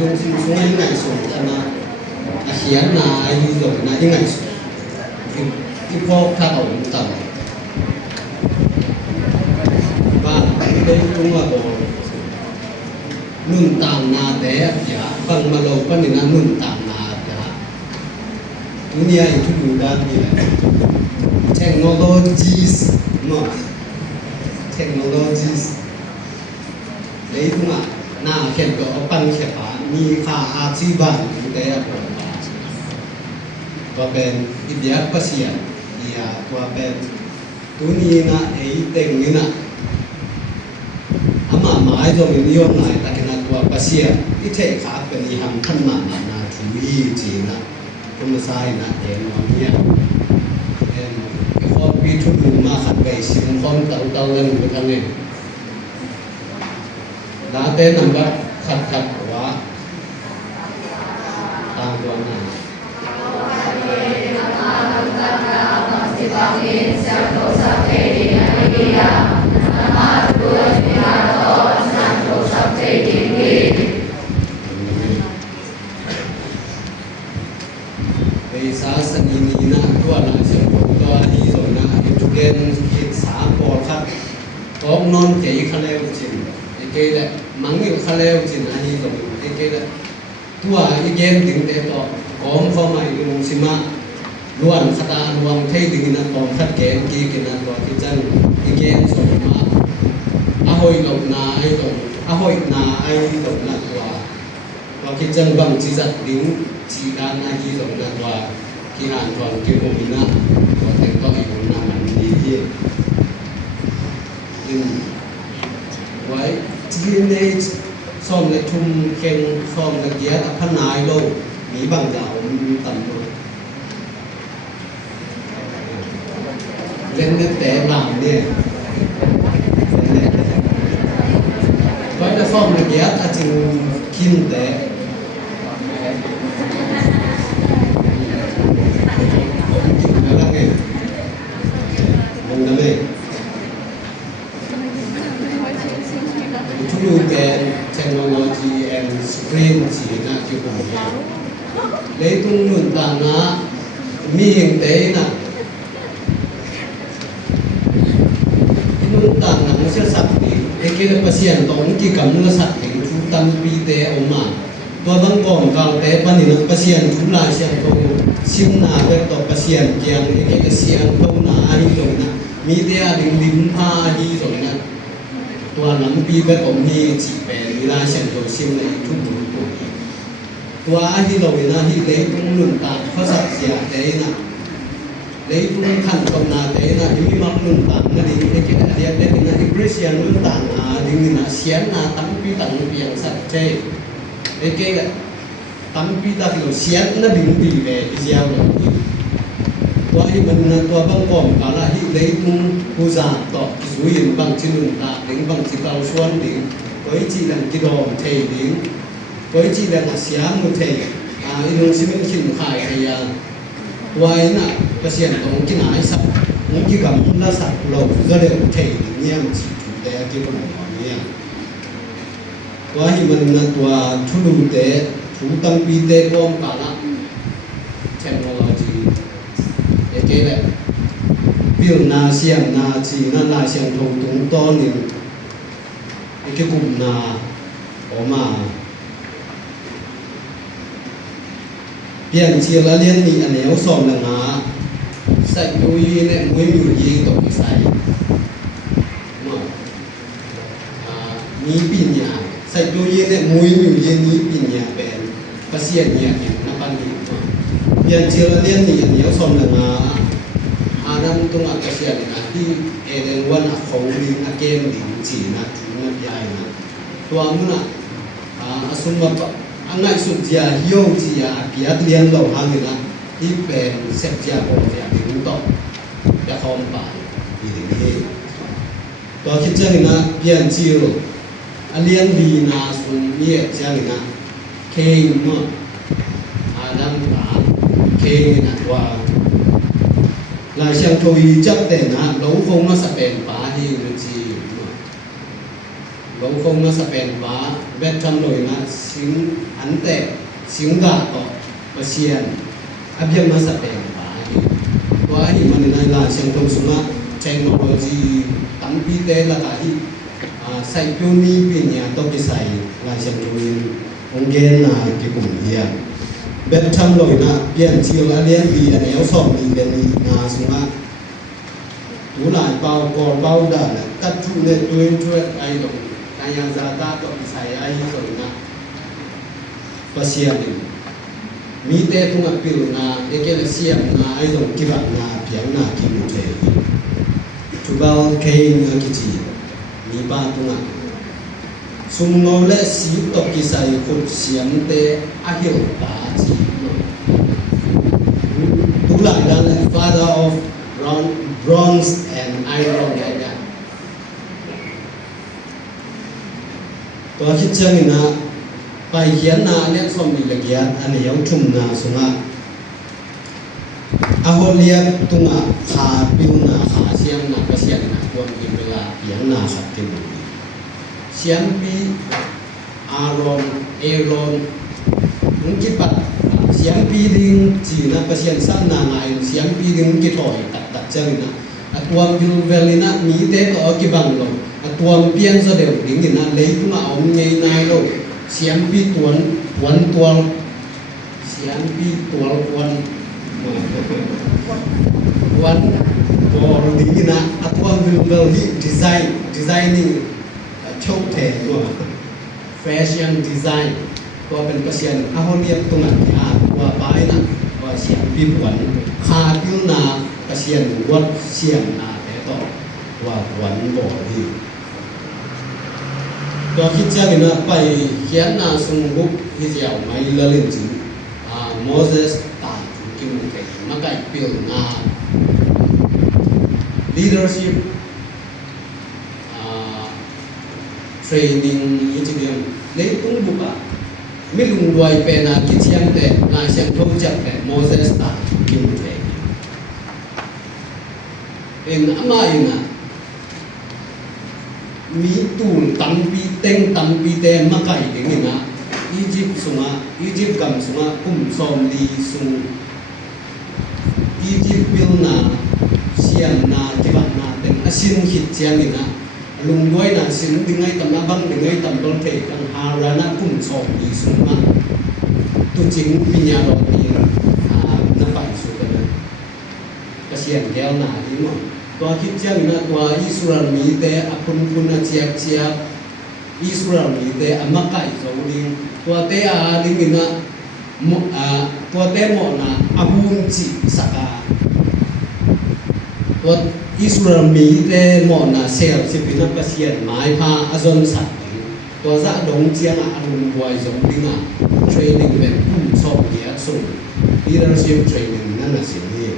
ลงสิ่งสวยง่ายสุดนะเขียนนาไอ้นี่เลยนะยังไงสุดที่พ่อถ้าเอาต่ำบ้านได้ตรงว่าโดนนุ่นตามนาแต่อย่าฟังมาเราก็นี่นะนุ่นตามนาแต่ตรงนี้ทุกอยู่ด้านนี้แหละเทคโนโลยีเนาะเทคโนโลยีเลยทุกอ่ะหน้าเข็มก็เอาปั้นเข็มมีค่าอาชีพบ้านแต่ตัวเป็นอินเดียปัสยาเนี่ยตัวเป็นตัวนี้นะไอ้เต็งนี่นะอามาหมายตรงนี้ยอมไหนแต่ขณะตัวปัสยาที่เทขาเป็นที่ทำขั้นมานะทีวีจีนะตัวมาใส่นะเอ็นวันนี้เอ็นพอปีทุกมุมาขัดไปสิ่งของเต่าๆกันไปทางนี้ลาเต้นนั่นก็ขัดว่าตามตัวนั้นไปศาสนีนี้นะตัวน่ะเสียงตัวนี้ส่วนนะทุกเรื่องคิด3ปอครับของนอนเจ๋คาเลวจริงไอ้เกย์แหละมังอยู่คาเลวจริงอันนี้ส่วนไอ้เกย์แหละตัวไอ้เกมถึงแต่ต่อของเข้ามาอยู่ลงสิมาล้วนคตาลวงเทดึงนะตอมคัดเกณฑ์กีกินะตัวที่จังอีเกณฑ์ส่งมาอโหยดอกนาไอ้ตรงอโหยนาไอ้ตรงนะตัวเราคิดจังบังจิจัดดิ้งจีการนาฮีตรงนะตัวที่อ่านตอนที่โอมินะตัวแต่งก็อีกคนนะมันดีที่ไว้ที่ในซ่อมในทุ่มเข่งซ่อมตะเกียบพันนายโลมีบางอย่างมีต่ำตัวเล่นแต่หลังเนี่ยก็จะซ่อมตะเกียบจริงกินแต่แล้วไงมองได้ไหมทุกอย่างเทคโนโลยีและสกรีนสีน่าจะผมเลยตุ้งนุ่นต่างนะมีอย่างเตยนะนุ่นต่างนะมันจะสักทีเอกเกปัสยานตรงที่กำลังสักทีทุกตั้งปีเตออกมาตัวบางกองกลางเตปันนี่ปัสยานทุกลายเสียงตรงซิมนาเป็นตัวปัสยานเกียงเอกเสียงตรงนาอันนี้ตรงนะมีเดียลิมผ้าดีตรงนั้นตัวหลังปีเป็นผมมีจีเป็นเวลาเสียงตัวซิมในทุกตัวตัวที่เราเวลาที่เล็กตุ้งนุ่นต่างเขาสักเสียเตยนะเล็กตุ้งขันตรงนาเตยนะยิ่งมักนุ่นต่างนั่นเองเอกเดียเล็กนะที่บริษัทนุ่นต่างยิ่งนะเสียนะตั้งปีตั้งปีอย่างสักเจเอกตั้งปีตั้งเราเสียนะดึงปีเวที่เสียเราตัวที่มันตัวบางกองกาลที่เล็กตุ้งผู้สานต่อสุยินบางชิ้นนุ่นต่างดึงบางชิ้นเราชวนดึงก็อีจีนังกิโลเทดึงก็อีจีนังเสียมุเทอีนุ่งซิมันขินขายขยานตัวน่ะเปอร์เซ็นต์ของกินหายสักมุกิกับมุลสักเราก็เรียกเทเนี่ยมันสิถูกแต่กิโลเนี่ยตัวที่มันตัวทุลุเตถูกตั้งปีเตกองกาละเทคโนโลยีเอกเลยบิลนาเสียงนาจีนั่นลายเสียงทงตรงต้นนี่เอกกลุ่มนาออกมาเปลี่ยนเชียร์ละเลียนนี่อันนี้เอาส่งละนะใส่ยุยเนี่ยมวยอยู่ยิงตกใส่มีปิญญาใส่ยุยเนี่ยมวยอยู่ยิงนี้ปิญญาเป็นภาษาเนี่ยนับปันนี้เปลี่ยนเชียร์ละเลียนนี่อันนี้เอาส่งละนะอาดัมตรงอักษรนะที่เอเดนวันเขาลิงอาเกมลิงจีนะถึงมันใหญ่นะตัวมันนะสมบัติอันนั้นสุดยอดโยงจีอาเกียรติเลี้ยงเราหางนะที่เป็นเสพยาโอเสียถึงต่อจะคอมไปดีถึงนี้ตัวคิดเจนี่นะเปลี่ยนจีโร่เลี้ยงดีนะส่วนนี้เจนี่นะเคงมั้งอาดัมตาเคงนะว่าลายเชียงโทยจับแต่นะเราคงมาสเปนป้าที่มันจีเราคงมาสเปนป้า bet tham loi na sing ante singga to pasien abyam na sa peng pa wa hi manina la siang tong sunga technology tampi te la ka hi sai pyo ni pi nya to ki sai la siang tong onggen na ki kum hia bet tham loi na pian chiang alien bi an eu som ni ben ni na sunga tu lai pau ko pau da la kat chu le tuin chuat ai dong yang zata to sai ai so na pasien mi te tunga pil na ekele siam na ai dong kiba na piang na ki mu te tubal ke na ki ji mi ba tunga sum no le si to ki sai ko siam te a hil ba ji tu la dan father of bronze and ironตัวคิดเชิงนะไปเขียนนาเลี้ยงสมดีละเกียอันนี้ยังชุ่มนาสุงะอาโหเลียตุงะขาปิวนาขาเสียงนาก็เสียงนาควรกินเวลาเขียนนาสักกินเสียงปีอารมณ์เอรอนมุกิปัดเสียงปีดิงจีนะก็เสียงสั้นนาไงเสียงปีดิงกิถอยตัดเชิงนะตัวบิลเวลินะมีเตก็กิบังลงตัวเปลี่ยนซะเดี๋ยวดิ้งนะเลยขึ้นมาเอาไงนายโลกเสียงปีตัวเสียงปีตัวพอดิ้งนะตัววิลเวลที่designing โชคเทตัว fashion design ตัวเป็นเสียงเขาเรียกตรงนั้นตัวปลายนะว่าเสียงปีหวนคาดิ้งนะเสียงวัดเสียงนะแต่ต่อว่าหวนบ่ที่ตัวคิดจะเป็นไปเขียนนาสงบุกที่จะเอาไม่ละเล่นจริงโมเสสตากิมเกมาไก่เปิลนา leadership training อีกอย่างเล่นตุ้งบุกไม่ลุงรวยเป็นกิจยังแต่งานเสียงทุ่งจับแต่โมเสสตากิมเกเป็นอะไรนะมีตูนตัมปีเต็งตัมปีเตมาไก่ถึงนี่นะอียิปต์สุมาอียิปต์กำสุมากุมซอมลีสุอียิปต์พิลนาเชียนนาจิบันนาเต็งอาศินหิดเชียงนี่นะลุงด้วยนะสินดึงไงตำนาบังดึงไงตำต้นเทกันฮารานะกุมซอมลีสุมาตุจิงปิญญาโลกีนับไปสุกันนะกเชียนแก้วนาดีมั้งตัวคิดเจ้านะตัวอิสราเอลมีแต่คุณเจียบอิสราเอลมีแต่มักไก่โซลิงตัวเตะลิงนะตัวเตะหมดนะบุญจิสักาตัวอิสราเอลมีแต่หมดนะเซลสิบินะกเสียนหมายพาอจนสักตัวจะดงเจียงอารมณ์ไวโซลิงเทรนนิ่งเป็นผู้สอบเกียรติส่ง leadership training นั่นน่ะสิ่งนี้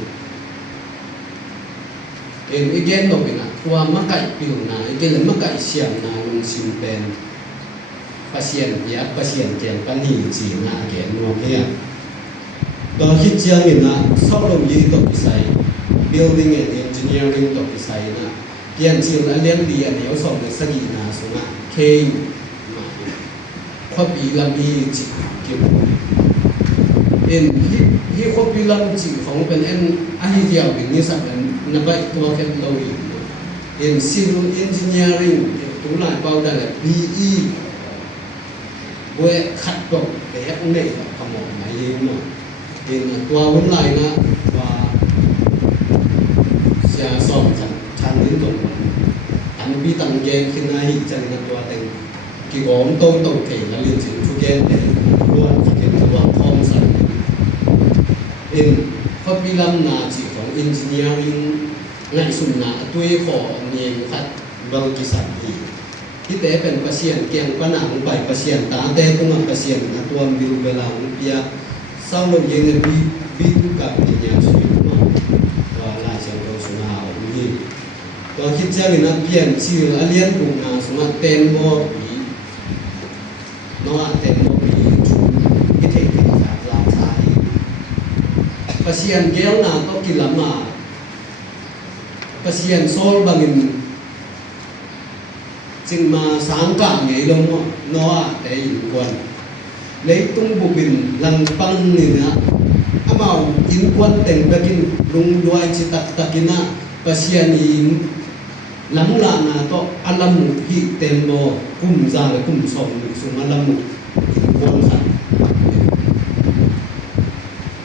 อีกอย่างหนึ่งนะตัวมักไก่ปิวนะอีกอย่างมักไก่เสียงนะลงซิมเป็นปัสเซียนยาปัสเซียนเกี่ยวกับนี่จีนะเกี่ยวกับเนี่ยตัวคิดเจียงนี่นะสอบลงยี่ตัวพิเศษ building and engineering ตัวพิเศษนะเกี่ยงจีนเลี้ยงดีอันนี้เขาสอบในสกีนะสุนัขเคงข้อปีลำมีจีเกี่ยวที่ข้อปีลำจีของเป็นอันที่เดียวเป็นนิสัยนับไปตัวแค่เราอยู่ in civil engineering ตัวหลายเป้าได้เลย BE เว้ยขัดตกแต่ยังไม่ขโมยไม่ยิงเนาะ in ตัววุ่นวายนะว่าเสียสอบชั้นนี้ตรงอันปีตั้งเกณฑ์ขึ้นมาอีกจังนะตัวเต็งกี่ผมต้องเก่งแล้วเรียนถึงทุกเกณฑ์แต่ล้วนเกณฑ์ตัวพร้อมสั่ง in ข้อปีลำนาจีของ engineering งานสุนนะตัวขอเนียงขัดบางกิสันทีที่แต่เป็นเปอร์เซ็นต์เกี่ยงปัญหาไปเปอร์เซ็นต์ตาแต่ต้องเปอร์เซ็นต์นะตัวบิลเวลาเปียเศร้าลงยังบีทุกกับที่ยังสุดมากว่าลายเสียงเราสุนหาอุ้ยตัวคิดเจ้านี่นะเปลี่ยนชื่อเลี้ยงปุ่มนะสมมติเต็มโมบีน้องเต็มโมบีชุดที่เทคนิคจากลาวไทยเปอร์เซ็นต์เกี่ยวนะต้องกินละมาpasien sol bangin จึงมาสางกะไงลงเนาะแต่อยู่กวนlấy tung bộ bình lăng băng nina amau in quan teng bakin lung duai chi tak takina pasianin lamla na to alamu hi tembo kum za le kum som ni suma lamu in quan sa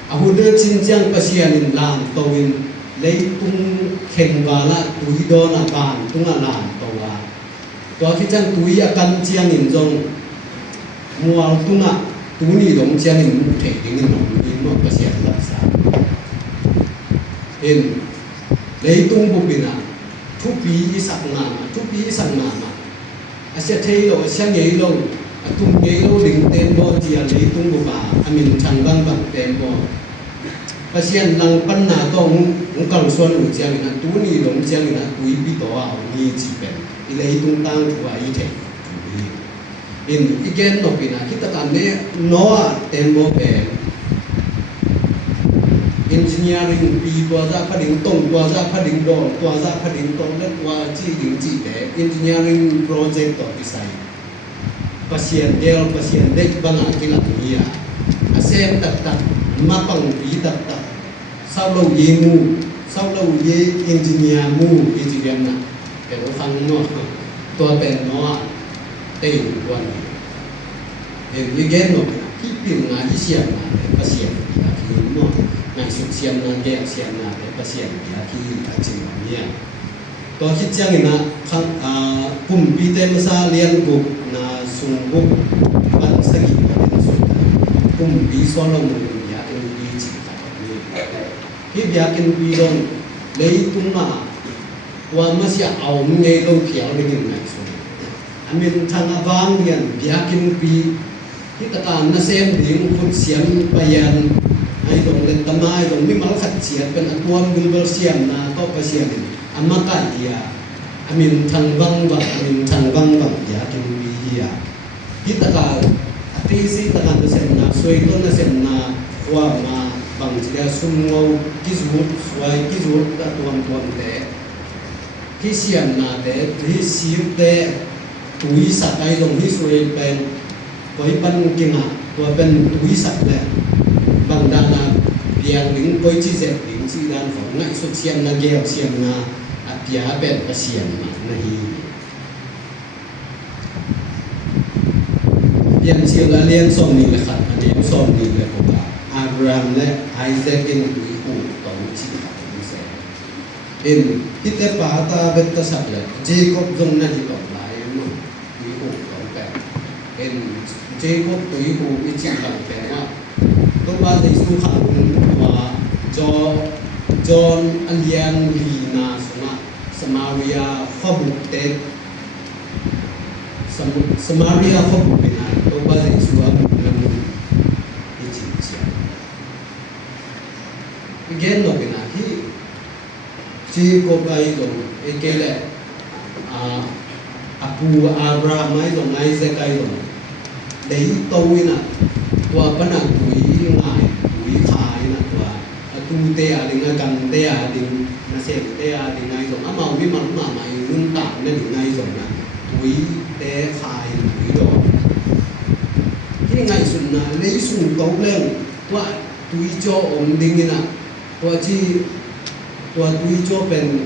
ahude chinjang pasianin lam towin lấy tung kheng wala tui do na ban tunga lam towa to khi chang tui akan chiang in jong mual tunga tuni dong chiang in mu thei ding in nong in mo pasian la sa in lấy tung bu bina thu pi isak na thu pi isak na ma asia thei lo asia ngei lo atung ngei lo ding tem bo tia lấy tung bu ba amin chang bang bang tem bo pasian lang pan na to ng kang suan u chiang in tuni dong chiang in tui pi to a ni chi pen i lấy tung tang thu ai thei in again no pina kita kan ne noa tembo pe engineering pi tua za phading tong tua za phading do tua za phading tong le tua chi ding chi de engineering project to isai pasien del pasien dek banga kila nia asem tak tak mapang pi tak tak sau lâu ye mu sau lâu ye engineer mu engineer na ke lo phang no tua pen noa tei quan en again no ki pil na ji siam na pasien ya ki no na su siam na ge siam na pasien ya ki a chin nia to ki chang ina khang kum pi te ma sa lian gu na sung gu ban sa gi na su kum pi so lo mu ya ken pi chi ta ni ki ya ken pi long lei tung ma wa ma sia au nge lo khiao ni ngin na su amin thang awang yan biakin pi kita na sem ding khut siam payan ai dong len tamai dong mi mal khat chiat pen atuam gulbal siam na to pasian amaka dia amin thang bang biakin pi ya kita ka ati si ta kan sem na soi to na sem na wa ma bang sia sumngo kizut swai kizut ta tuam te ki siam na te ri siu te tui sak ai dong hi sui pen koi pan kinga to pen tui sak le bang dana piang ling koi chi zet ling chi dan phong ngai sut siam na gel siam na apia pen pasian ma na hi pian chiang la lian som ni le khat ani som ni le ko ba Abraham le Isaac in tui ku tong chi khat ni se in ite pa ta bet ta sak le Jacob jong na hi to en Jacob tui hu i chi kan pe wa to ba dei su kha wa John alian li na suma Samaria khabu te Samaria khabu pe na to ba dei su a lam i chi chi again no pe na hi Jacob ai do e ke le apu Abraham ai do ngai se kai do đấy tôi na tua pan na tui ngai tui khai na tua tu te a ding gan te a ding na se te a ding ngai so amau mi man ma mai nun ta na ding ngai so na tui te khai tui do ki ngai sun na lei sun to leng tua tui cho om ding na tua chi tua tui cho pen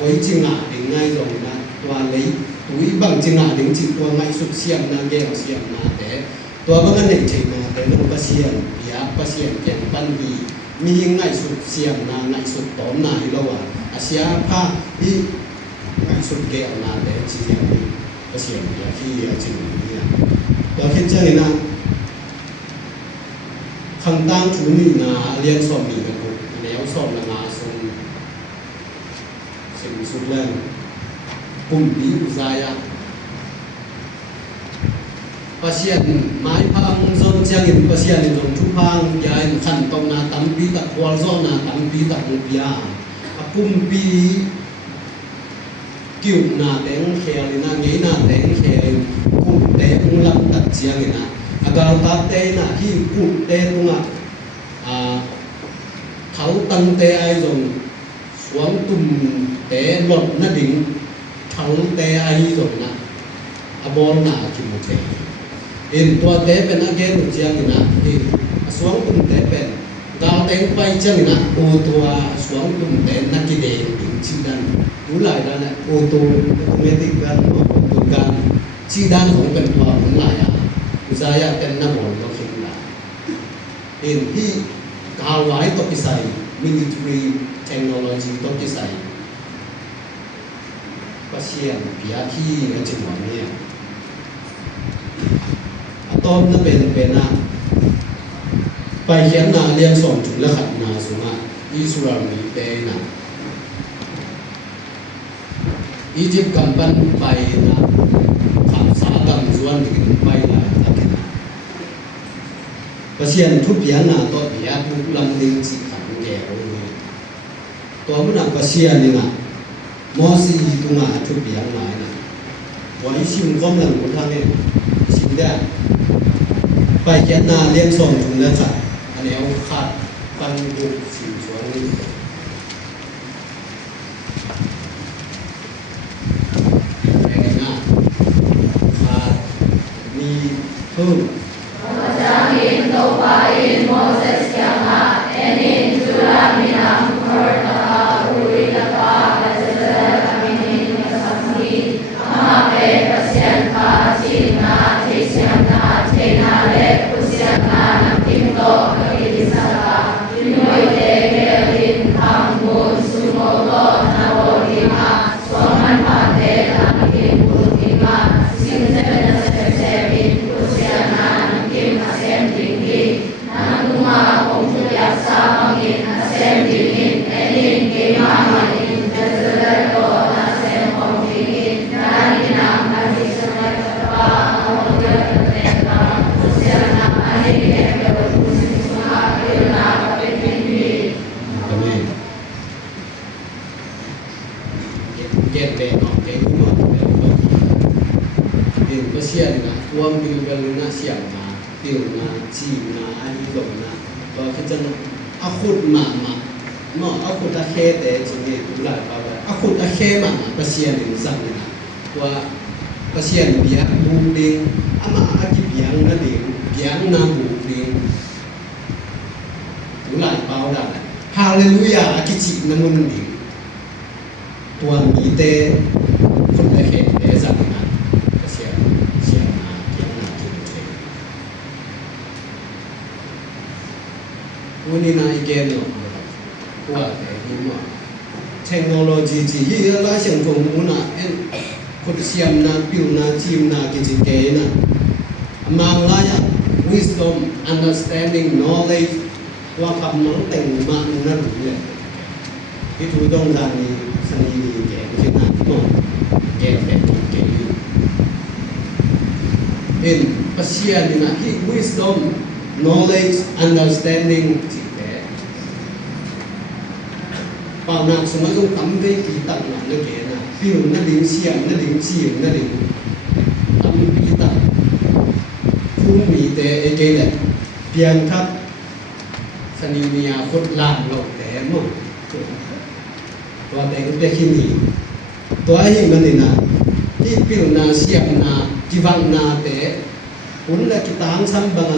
oi chi nga ding ngai so na tua lei tui bang chi nga ding chi tua ngai sut siam na ge siam na te tua bang nei chei na te no pasien ya pasien ken pan bi mi ngai sut siam na ngai sut tom na hi lo wa asia pha hi ngai sut ge na te chi ya ni pasien ya ki ya chi ni ya tua khen chang na khang tang chu ni na lian som ni ka ko leo som na nga sum sim sut lang kum bi uzaya pasien mai phang zon chiang in pasien in zon thu phang ya in khan tong na tam pi tak kwal zon na tam pi tak pia kum pi kiu na teng khel na ngei na teng khel kum te ung lam tak chiang ina agar ta te na hi kum te tunga thau tang te ai zon suang tum te lot na ding ทั้งแต่ไอ้ตรงนั้นอบอลหนาคิดมุเตเห็นตัวเตะเป็นอาเกนเจียงนะเห็นสวงตุ้มเตะเป็นดาวเต็งไปเจียงนะโอตัวสวงตุ้มเตะนักกีฬาถึงชีดันดูหลายด้านนะโอตัวเมติกันโอตัวกันชีดันของเป็นตัวของหลายอ่ะอุตสาหะเป็นน้ำมันก็คิดละเห็นที่กาวไว้ตกที่ใส่ military technology ตกที่ใส่ก็เสี่ยงพิยาที่ในจังหวะนี้ต้นนั้นเป็นนะไปเขียนนาเรียนส่งถึงและขัดนาสุมาอิสราเอลเตนะอียิปต์กำปั้นไปนะขับสากำส่วนถึงไปหลายตะกี้ก็เสี่ยงทุบเปียนาตัวเปียบุกลำดิงสิขันแก่เลยตัวมันก็เสี่ยงนี่นะมอสีตุงาทุบเปียหลายนะวันนี้ชิมก้มหลังคนทางนี้ชิมได้ไปเขียนนาเรียนส่งถึงแล้วค่ะอันนี้เอาขาดปันบุกสิชวนนี่เป็นไงนะขาดมีเพิ่มเก็บเป็นออกเก็บหมดเห็นก็เสียนะรวมบิลเบลนะเสียงนะติวนะจีนะอันนี้ลงนะก็จะอาคุดมาเนาะอาคุดอาเคแต่จริงๆดูหลายป่าวอาคุดอาเคมาก็เสียหนึ่งสั่งนะว่าก็เสียเบียงบูเด้งอามาอากิเบียงนะเด้งเบียงนาบูเด้งดูหลายป่าวได้ฮาเลลูยาอากิจินะมุนเด้งตัวมีเตคนละเขตเตสังนะก็เสียนาเกียนากินเตวันนี้นายเกณฑ์เนาะว่าแต่นี่ว่าเทคโนโลยีที่ที่เราเชื่อมโยงมุนะเอ็นคนเสียมนะปิวนะทีมนะกิจเกณฑ์นะมังลาย wisdom understanding knowledge ว่าคำนั้นแต่งมานั่นเนี่ยที่ถูกต้องการนี้สนิทแก่ที่นั่นก็แก่แบบแก่อยู่เห็นปัญญานี่นะที่ wisdom knowledge understanding ที่แก่ป่าวนักสมัยต้องทำได้กี่ตังค์นั่นแก่นะฟิวนั่นดิ้งเสียงนั่นดิ้งเสียงนั่นดิ้งทำกี่ตังค์ผู้มีแต่เอเกเลยเพียงครับสนิทเนี่ยคนล้านโลกแต่หมดตัวแต่งแต่ขี้มีตัวไอ้มันนี่นะที่ปิวนาเสียบนาจีวังนาแต่หุ่นละกิตางซ้ำบาง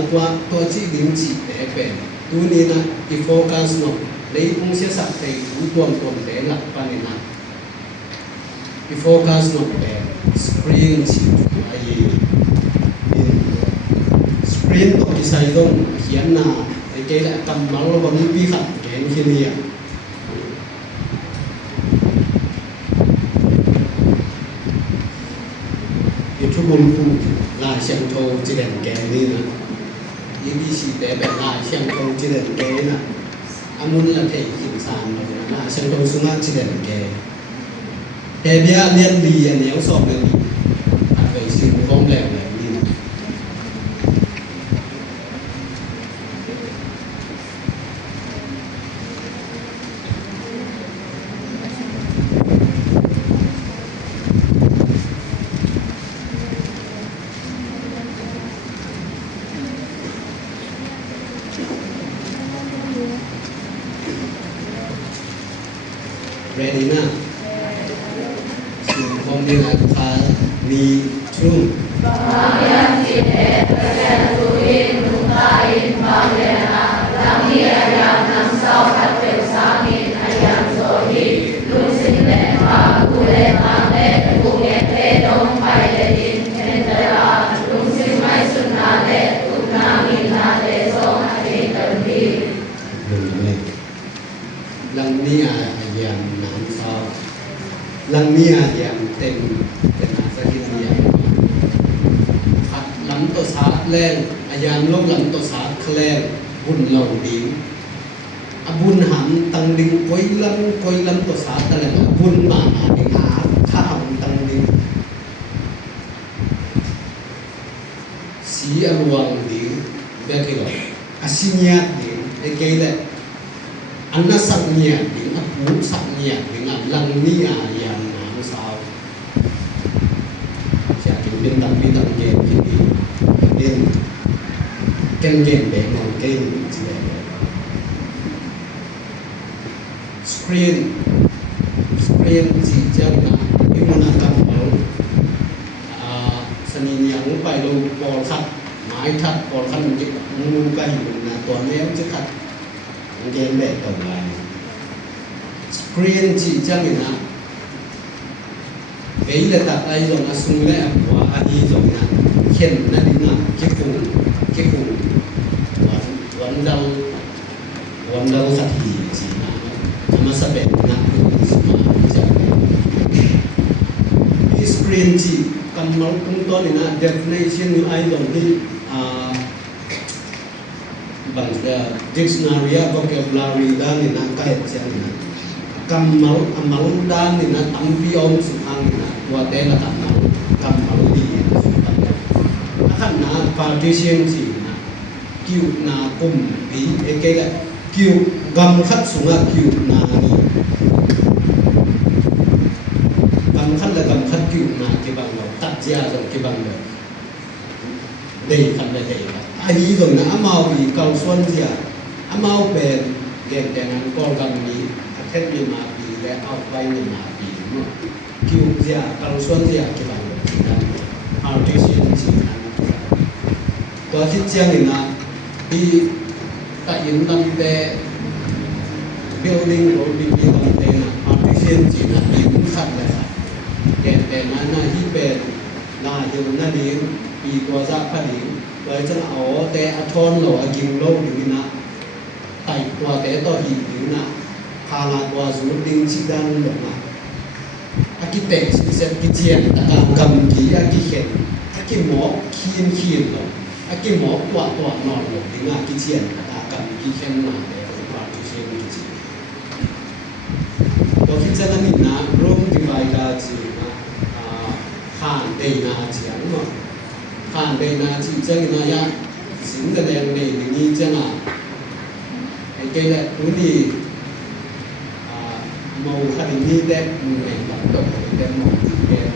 ตัวจีดิมจีแต่เป็นตัวนี้นะที่โฟกัสnoเลยคงเสียสักแต่ตัวแต่หลักปานี่นะที่โฟกัสnoแต่สปริงจีไอ้สปริงตัวที่ใส่ตรงเขียนนาไอ้เกล้กำลังเราบนปีขัดแกนขี้นี่ทุกคนผู้ลายเชียงโทจีเด่นแกนี่นะยิ่งที่สีแต่แบบลายเชียงโทจีเด่นแกนะอามุนละเทหินซานเลยนะลายเชียงโทสุนัขจีเด่นแกเบียเรียนดีอันนี้สอบเรียนดีไปสิ่งของแหลมแบบนี้นะready นะสิ่งของ ni ka ni chu yang sine pasien tuin nukain bawena lami ayam nam sau hat pe samin ayam sohi lusin le ma kule ma le kunge te dong pai le din entera lusin mai sunna le tunna min na le song ati tambi lang ni ayam nam sau lang ni ayam temเป็นอาสกิริยาขัดลำตัวสาแรงอายามลงลำตัวสาแคลงบุญเหล่าดิ้งอบุญหันตังดิ้งก้อยลำตัวสาตะแลงบุญมาดิหาข้าวตังดิ้งสีอรวงดิ้งเด็กเหรออาศิญญาดิ้งไอ้เกย์เลยอันนั้นสักเนียดิ้งอับบุสักเนียดิ้งอันลังนี่อายามน้ำสาวเป็นตังปีตังเกมที่ดีเป็นเก่งเด็กน้องเก่งเสียสกรีนจีเจ้านะที่มันทำเอาสนิมยังไปลงปอลขัดไม้ขัดปอลขัดมันจะงูก็อยู่นะตัวแมวจะขัดเกมเด็กต่อไปสกรีนจีเจ้านะVậy là đặt ai rồi nó sung lẽ của anh rồi nè khen nó đi nè cái cùngวันเราสักทีสินะจะมาสเปนนักสิมาจะมีสกรีนจีกำลังตรงตัวนี่นะ definition ไอ้ตรงที่บาง dictionary vocabulary ด้านนี่นะใกล้เสียนี่นะkamal dan ni na tampiom suhang na wate na kamal di akan na partition si na kiu na kum bi ekela kiu gam khat sunga kiu na ni gam khat la gam khat kiu na ke bang lo tat jia zo ke bang lo dei khat la dei ai zo na amau bi kau suan jia amau ben gen dengan kol gam niแค่มีมาปีและเอาไว้ในมาปีเนาะคิวเสียการส่วนเสียกี่บาทนะอาร์ติสต์สินะตัวที่เจียงนี่นะที่ตัดยินตั้งแต่ building หรือบิลตั้งแต่นะอาร์ติสต์สินะยินขัดเลยครับแต่นั้นนะที่เป็นน่าจะนั่นเองปีตัวจากผลิตโดยจะเอาแต่อัฐอนหรือกิมโลอยู่นะไต่ตัวแต่ต่อหินอยู่นะKalat wazur ding sidang loma. Architect set kitchen takang gamki architect. Aki mo kien lo. Aki mo tua non lo ding kitchen takang kitchen na de partition kitchen. Do kitchen na min na room divide ka ji na khan dei na ji no. Khan dei na ji chang na ya sin de leng nei ni chang na. Ai ke la tu ni màu khăn đi đẹp mình bắt đầu đẹp màu đẹp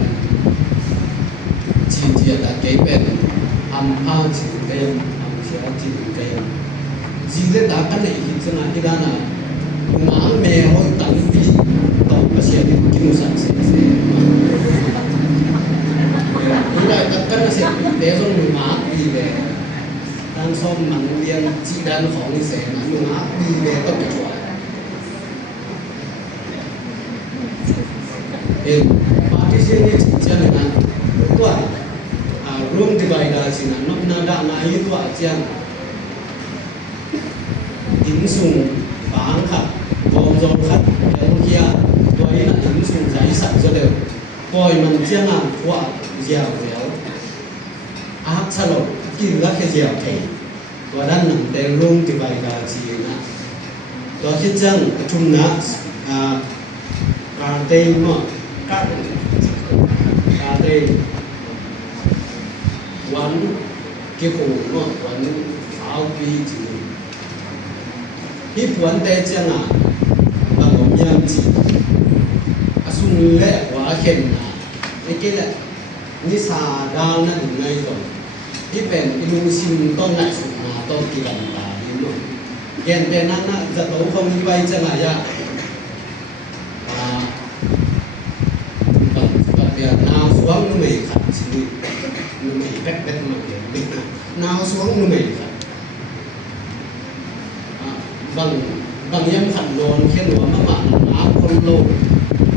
chỉ là cái bên âm chỉ cái âm chỉ cái chỉ là đã cái này thì cho nên cái là mà mẹ hồi tận vì tàu cái xe thì kim sản sẽ lại tất cả nó sẽ để cho người má đi về đang xong mặn liên chỉ đang phòng sẽ người má đi về tất cả partition ni chana na tua room divider sina nok na da na hi tua chiang in sung bang khat bom zon khat yang kia toi na in sung sai sat zo de koi man chiang a tua jiao jiao a chalo kin la ke jiao thei tua dan nang te room divider sina tua khi chang thum na ka te no các quán cái hồ nó quán áo quy chỉ cái quán tây chăng à và cũng nhang chỉ sung lệ quá khen à cái là như xà đào nó đừng ngay rồi cái bèn cái nung xin to lại sụp mà to kỳ lắm là như vậy ghen bèn nó giật đấu không như vậy chăng à ya mai khat chi nu mai pek pek ma ke dik na naw suang nu mai khat bang yam khat non khen wa ma ma na kon lo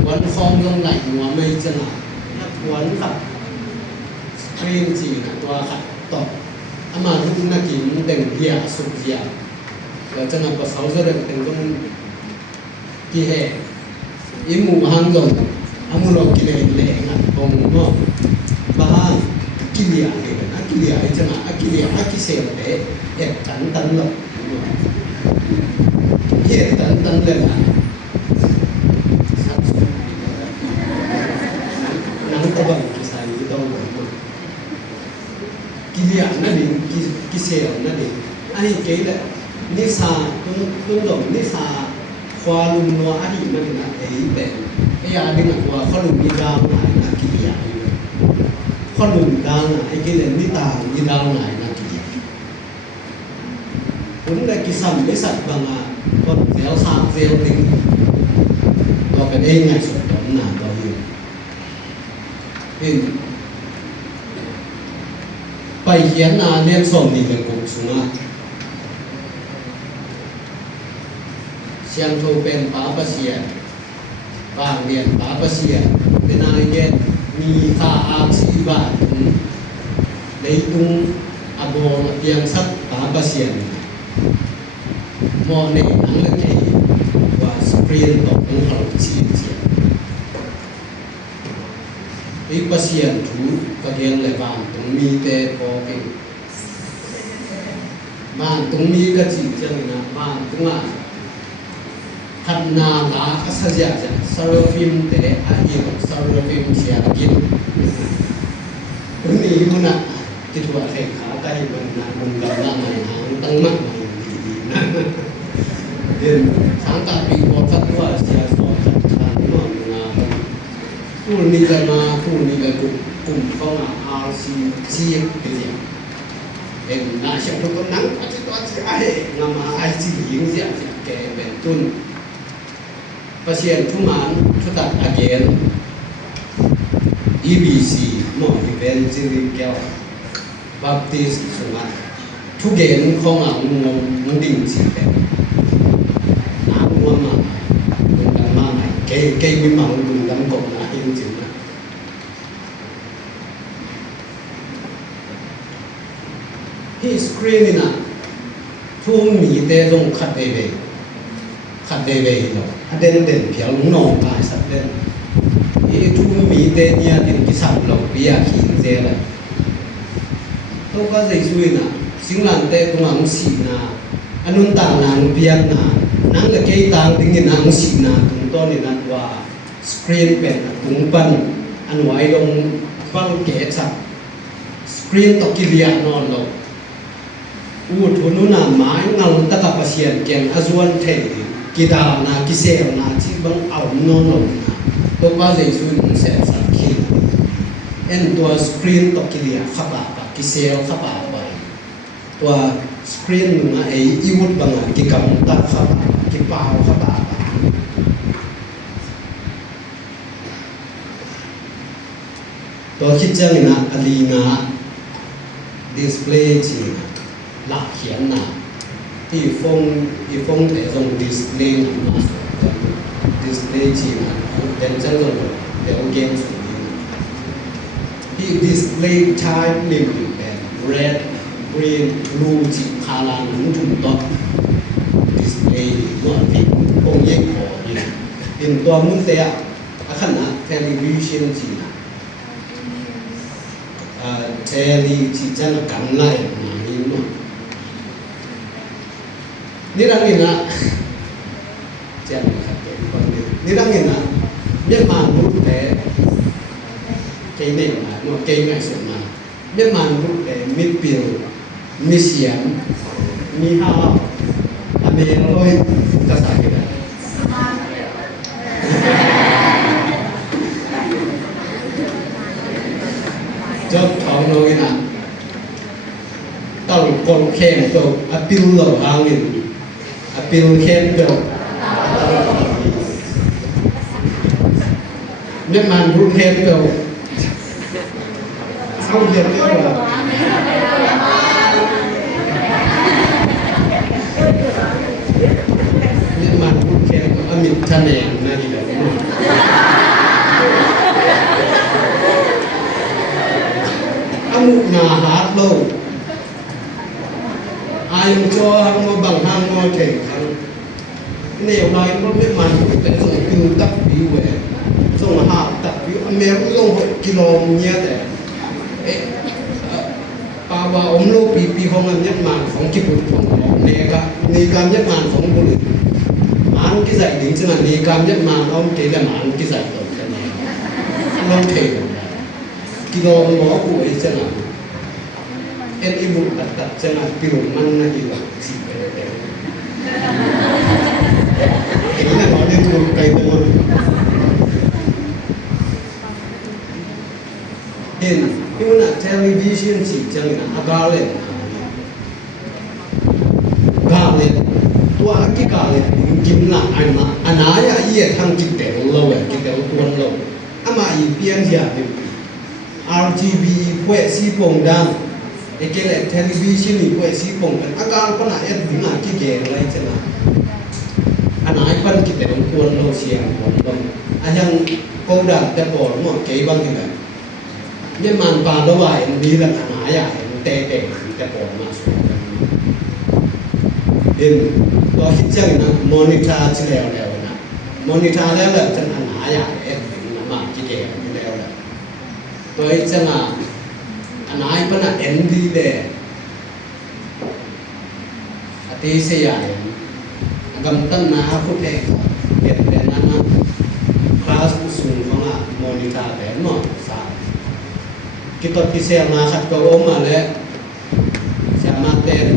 wan phong long lai wa mai chana na wan khat screen chi na wa khat to ama ru na ki deng hia su hia la chana pa sau zo re teng dong ki he imu hang dong amulo ki le ngat bong mo ba kilia le na kilia ai chana kilia ki se le ek tan lo ye tan le na nang ta bang ki sai ni dong kilia na ni ki se na ni ai ke le ni sa tu dong ni sa khwa lum no a di na na ei be ya ding wa khwa lum ni dang na kilia khwa lum dang ai ke le ni ta ni dang na kilia un le ki sam le sat bang a kon vel sa vel ding to ka ei ngai so ton na to yu in pai hian na nen som ni le ku sunga siang thu pen pa pa sia bang lian pa pa siaเป็นนายเย็นมีค่าอาชีพบ้านในตุงอาโบเตียงสักปาปะเสียนมอในหนังเรื่องนี้ว่าสเปรียนตกของเขาชีพเสียอีปะเสียนถูกระเดียงเลยบ้านตรงมีแต่พอเป็นบ้านตรงมีกระจีจังนะบ้านตรงนั้นขันนาลาอัศจรรย์สารฟิมเตะอาฮิโรสารฟิมเสียกินตรงนี้มันนะที่ตัวเอกขาใกล้มันนะมันกำลังหางตั้งมากดีนะเดินสังกัดปีบอกสักว่าเสียสองสัปดาห์มั่งนะผู้นี้จะมาผู้นี้ก็กลุ่มเขามาRCCเป็นอย่างเป็นน่าเชื่อทุกคนนั่งอาจจะตัวจะไอ้งามาไอ้ที่หญิงเสียแกเป็นตุนpasien cuman tetap agen EBC mau event sini kau baptis sungai tugen kau ngomong mending sih aku mama bukan mama kayak memang bukan kau nak ini cuma his screen na tuh mi teh dong kat bebeขัดเดเวย์เราเด่นเพียวหนองตายสัตว์เด่นทุกมีเด่นเนี่ยถึงที่สัตว์เราเปียขิงเจเลยตัวก็จะช่วยนะสิ่งหลังเตะตรงหลังสีนาอันนู้นต่างนางเปียกนานั่งกับเกยต่างถึงนางสีนาตรงต้นนี่นั่นว่าสกรีนเป็นตรงปันอันไว้ลงฟังเกะสัตว์สกรีนตกกิริยานอนเราอูทุนุนาไม้เงาตะกับเสียนเก่งอจวนเทกีดานากิเซลนาที่บังเอาโนโนนาตัวว่าจะช่วยนุ่งเสพสักขีดเอ็นตัวสกรีนตกกิริยาขับปะกิเซลขับปะไปตัวสกรีนนุ่งไออีวุดบังกิกำตัดขับกิเปล่าขับปะตัวคิดจังนะอลีนาดิสเพลย์จีหลักเขียนนะที่ฟงแต่ตรงดิสเพลย์นะดิสเพลย์จีนะเป็นจังเลยเดี๋ยวเกมส่วนนี้ที่ดิสเพลย์ใช้หนึ่งเป็น red green blue จีพาราหนุนถุงต่อดิสเพลย์นวดที่ฟงเย็กพออยู่เป็นตัวมุ้งเตะอาขณะเทเลวิชันจีนะเทลีจีจังกันไล่มานี่เนาะนี่รังนี่นะเจ้าครับเด็กคนนี้นี่รังนี่นะเยี่ยมมาบุตรแต่เกย์เนี่ยนะเนาะเกย์ไม่สนมาเยี่ยมมาบุตรแต่มิดเปียวมิเสียงมีห้าวอเมริกาโอ้ยภาษาอังกฤษจบท้องน้อยนะต้องกดแข่งตัวอพิลเหล่าหางนี่อพิลแข่งตัวเมื่อมันรู้แข่งตัว không biết nữa rồi nhưng mà cũng khen âm nhạc cha mẹ này thì đấy âm nhà hát lâu ai cho hang ngô bằng hang ngô thể khăn nếu này nó biết mà phải dùng từ tập biểu về dùng hạt tập biểu mẹ cũng dùng hội kilo nhé đấy bà bà ông lô pi phong làm nhất màn phong kịp phong nề cam nhất màn phong bự màn cái giải đỉnh chứ là nề cam nhất màn ông cái là màn cái giải đầu cái này không thể kilo nó của ấy chứ là em ibu đặt chứ là biểu man là gì vậy gì vậy cái là nói đến thuộc cái đó hiện nhưng mà television chỉ chẳng là agale gale tua cái gale kim na anaya ye thang chik te lo we ki te tuan lo ama i pian ya ni RGB kwe si pong dang ekele television ni kwe si pong kan agal pa na et dinga ki ge lai chana anai pan ki te tuan lo siang pon lo ayang ko da te bor mo ke bang ni nhưng mà bà đó vậy đi là thằng ai à tè tè cái bộ mà nên có hiện chơi là monitor chỉ leo leo nè monitor leo là chân thằng ai à em mình mà chỉ kẹo như leo là tôi chân là anh ai vẫn là em đi để tí xe dài cầm tân ná phút này hiện đến anh class sung không là monitor để mà sao kita kisah masak ke rumah le sama ten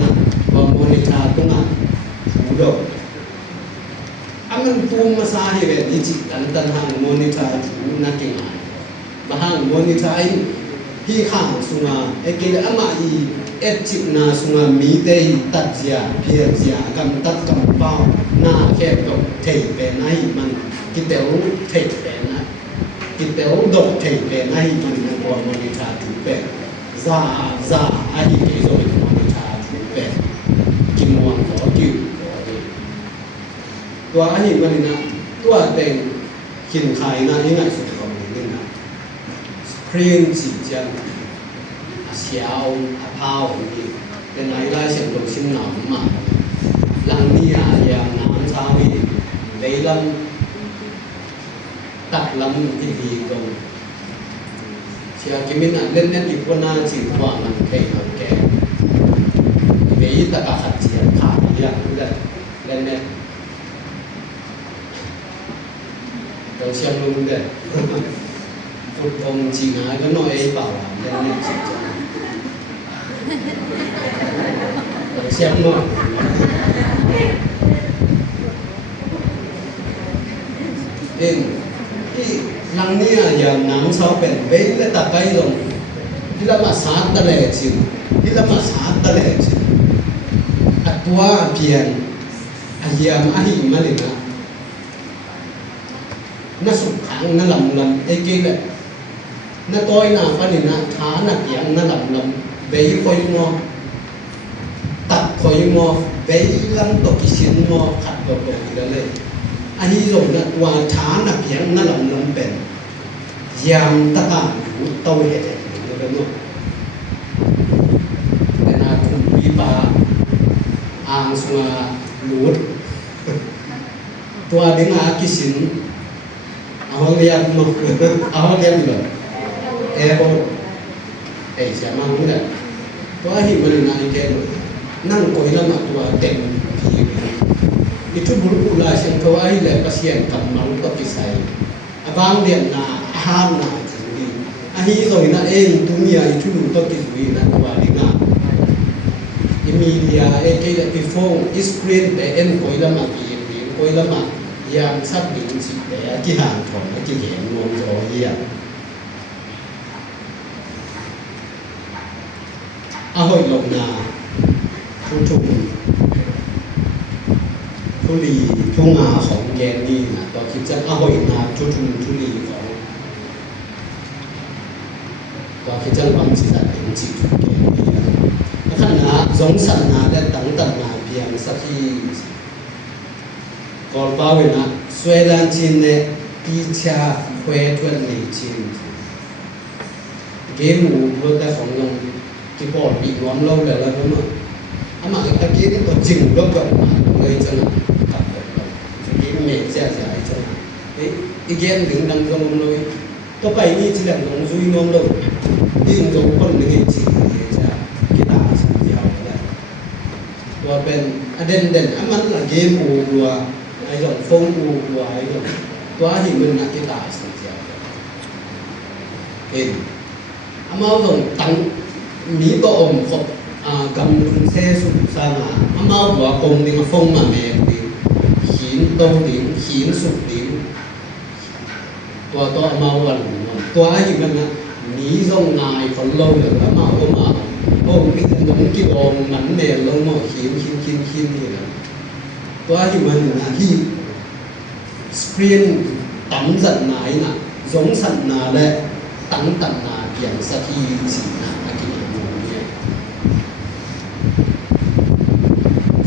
na pemerintah tu na sudah aman pun masahi we dici dan hang monitor tu na kingai bahang monitor hi khang sunga ekele ama I etchik na sunga mi te tatjia phia kam tat kam pau na khe ko thei pe nai man kiteu thei pe na kiteu dok thei pe nai man ko monitor tu pe za ai ke zo monitor tu pe kim wang ko ki tua ani man na tua teng kin khai na ni ngai su ko ni na screen chỉ chân xiao phao thì cái này là sẽ được sinh nở mà lăng đi à yang nam sao đi lấy lâm đặt lâm cái gì còn xia cái mình ăn lên lên thì quân na chỉ thoảng làm cái học kẻ lấy tất cả hạt chia thả đi là lên lên đầu xem luôn đấy Phật ông chỉ ngài có nói ấy bảo làm lên chỉ cho xem luôn nên cái lăng nia giờ nắng sau bền bế là tập bay rồi khi là mà sát ta lệ chịu khi là mà sát ta lệ chịu tua biển ayam ahi mà đi na nó sụp kháng nó lầm ấy kia đấy nó tôi nào phải na thá na kiện nó lầm bế coi nó tập coi nó bế lăng tổ kỳ xin nó khát tổ tổ gì đó lên anh ấy rồi là qua thá na kiện nó lầm bền giam tất cả đủ tôi hết nó đúng không cái nào cũng bị bà ang sunga lút tua đến kỳ xin awal lihat juga siapa muda tua hi mana ikan nang koi lama tua tem itu bulu pula yang tua hi le pasien kamar untuk kisah abang dia na aham na jadi ahi rồi na dunia itu untuk kisah na tua dina media cái phone screen để em koi lama koi lama yang sắp định chỉ để cái hàng thòng cái hiện luôn rồi gì hồi lồng nà thu trùng thu lì thu ngàของแกนนี่นะตอนคิดจะhồi nà thu trùng thu lìของ คิดจังความสิจะเป็นจิตเกี่ยวกับขณะสงสันนาและตั้งตัดนาเพียงสักที่ก่อนเป้าเวนะสวยลันจินเนี่ยปีชาเควทวนในจินเกมหมู่รถแต่ของยงที่ปอดปีกล้อมเล่าแต่ละคนเนาะอามาตะกี้นี่ตัวจริงรถกับเลยจังกับตะกี้เมฆเสียจังอีเกมถึงดังตรงเลยก็ไปนี่ที่แหลมตรงซุยน้องเรายิ่งตรงคนหนึ่งจีจะกีตาร์สัญญาอะไรตัวเป็นเด่นมันละเกมอูตัวไอ้ดอกฟงอูตัวไอ้ดอกตัวหิมันนักกีตาร์สัญญาเห็นมาส่งตั้งมีตัวอมขบกำลุงเซสุสามามาหัวกงดิ่งฟงมาแม่ดิ่งหินตรงดิ่งหินสุดดิ่งตัวมาวันตัวไอ้มันนะหนีส่งนายคนเราเลยแล้วมาโอ้มีแต่น้องกี่อมมันเนรลงมาขินนี่นะตัวไอ้มันนะที่สกรีนตั้งสัตว์นายนะสงสัตว์นาและตั้งตัดนาเพียงสักทีสินะอากินโมเนี่ย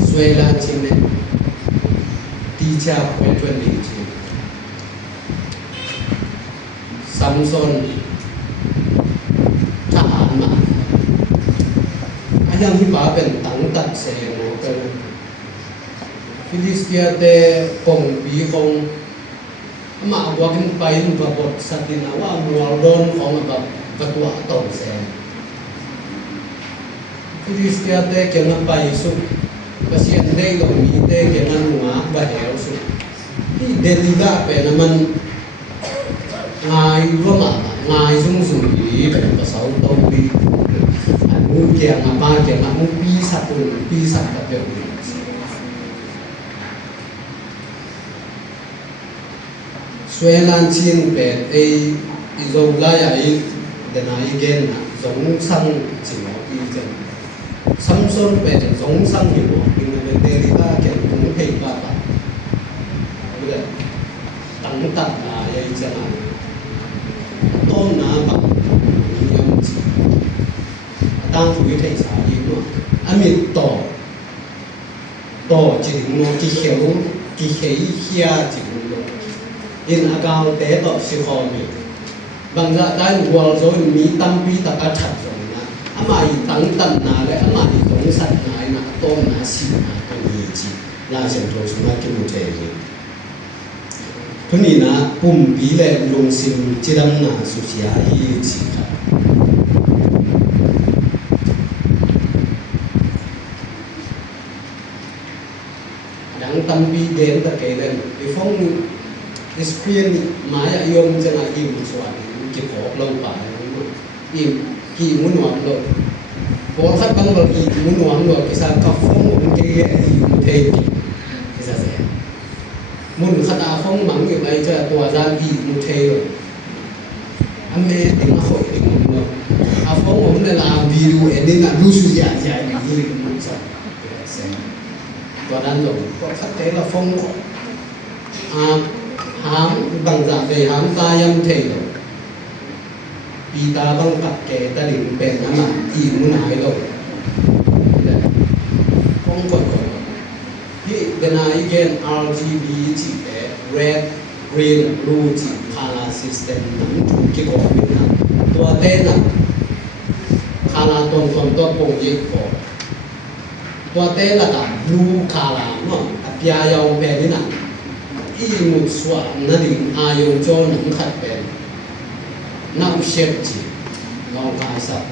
สวยละจริงเนี่ยตีชาเวทวันนี้จริงซัมซุงทหารมาอายังที่ว่าเป็นตั้งตัดเสียงกันฟิลิสเตียเตคงปีคงมาว่ากันไปมันก็บทสัตย์นะว่ามัวโดนของแบบกระตัวตกแสงฟิลิสเตียเตเกี่ยงไปสุดก็เสียงได้ก็มีเตเกี่ยงหัวบาดเจ็บสุดที่เดลิกาเป็นมันง่ายว่ามาง่ายสูงเป็นภาษาตะวีอันนู้เกี่ยงมาเกี่ยงมันปีสัตว์กับเด็กสวยลันชินเป็นไอ้โจลายไอ้เดนายเกนนะสงสังจิ๋วอีเจนซัมซุงเป็นสงสังอยู่เป็นเดลิต้าเกนคงเพ่งบ้าไม่ได้ตั้งตัดอะไรเจนนะต้นน้ำแบบยังจีตั้งฝุ่ยไทยสายยิ่งกว่าอามิตต่อจิ๋วโนกิเขียวเขียจิ๋วโนอินอากาศแต่ต่อสิคอมีบางจะได้วัวโซนมีตั้มปีตะกัดฉัดตรงนั้นอามาอีตั้งตันนาและอามาอีตรงสัตว์นายนะต้นนาสีนาเป็นยีจีลาเซนโตสมากิมุเจนีทุนี้นะปุ่มปีและลงสิมจิรัมนาสุเสียยีจีครับดังตั้มปีเดินตะเกียนไอ้ฟงสกรีนมายายงจะนาอิ่มสวัสดิ์กี่ขอบลงไปอิ่มกี่มุนหวานเลยพอขัดบังบอกอิ่มมุนหวานเลยกิสากาฟงมันเกลี่ยอิ่มเทกิกิสาเสียมุนขัดอาฟงมังอยู่ไหนจะตัวจานอิ่มเทเลยอเมริกันเขาเองมุนเลยอาฟงผมเนี่ยลาวิดีโอเอ็นดิ้งอ่ะดูสุดใหญ่แบบนี้เลยมุนสัตว์ตัวนั้นเลยก็ขัดเทละฟงหามบังจากไปหามตายังเทลปีตาบังกัดแก่ตะลิ่งเป็นน้ำมันอีมุนหายลงคงกดที่เป็นนายเกณฑ์ RGB จีเอ Red Green Blue จี Color System นั้นถูกกี่กว่าเป็นนะตัวเต้นนะColor ตรงตัวโป่งยิ่งกว่าตัวเต้นละกับ Blue Color เนาะยายาวเป็นนี่นะอีมุดสวะนั่นเองอายุโจนนั่งขัดเป็นนักเชฟจีลองการสับ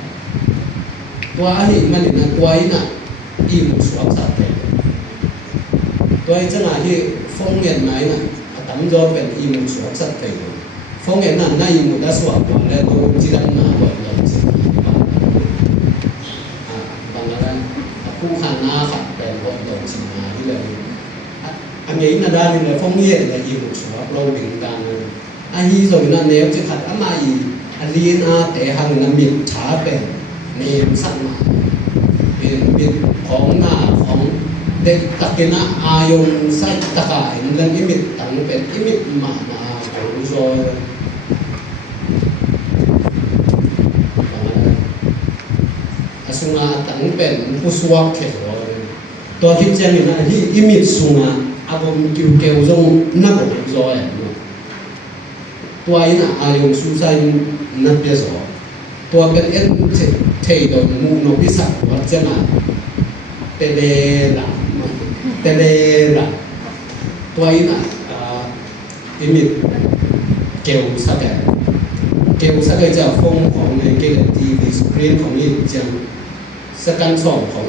ตัวนี้มันนี่นะตัวนี้นะอีมุดสวะสับเป็นตัวนี้จะไหนที่ฟงเงินไหนนะตั้งโจเป็นอีมุดสวะสับเป็นฟงเงินนั้นน่าอีมุดสวะก่อนแล้วตัวจีรันน่าก่อนเราสิบางอะไรผู้ขันหน้าขัดเป็นคนตรงสิมาที่เลยอันนี้น่าได้เลยฟงเย็นเลยยิ่งสวบเราดึงกันเลยอันนี้ส่วนนั้นเนี่ยจะขัดอามาอีอันนี้นะแต่หังนั้นมีช้าเป็นมีสั่งมาเป็นของหน้าของเด็กตะกินะอายุสักตะกายนั่นอิมิตตั้งเป็นอิมิตมาของโซน สุงาตังเป็นผู้สวกเถอะตัวที่เจนี่นะที่อิมิตสุงาอารมณ์กิวเกวจงนักบอกจอยตัวนี้นะอารมณ์สุสัยนักเปียสตัวเป็นเอ็นเทโดมูโนพิสักวัจนะเตเลระตัวนี้นะอิมิตเกวสักจะฟงของในเกลทีวีสกรีนของนี้จะสกันสองของ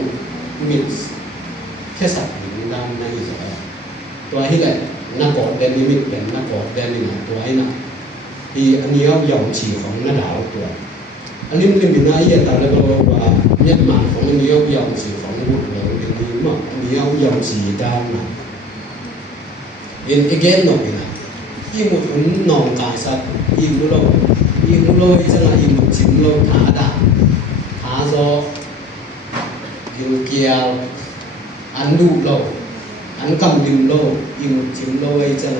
มิดแค่สักหนึ่งด้านในสองตัวนี้แหละนักกอดแดนนิมิตเป็นนักกอดแดนนี่นะตัวนี้นะที่อันนี้ก็ยอมฉีของหน้าดาวตัวอันนี้มันเป็นหน้าเยี่ยแต่แล้วก็ว่าเยี่ยมมากของอันนี้ก็ยอมฉีของหุ่นเราเป็นนี้มากอันนี้ก็ยอมฉีด้านนะเป็นอีกแง่หน่อยนะอีหมดหุ่นนองกายสัตว์อีมุโลอีจังอีหมดชิมโลถาดาถาโซกิวเกียวอันดูโลอันกำดิมโลอีหมดชิมโลอีจัง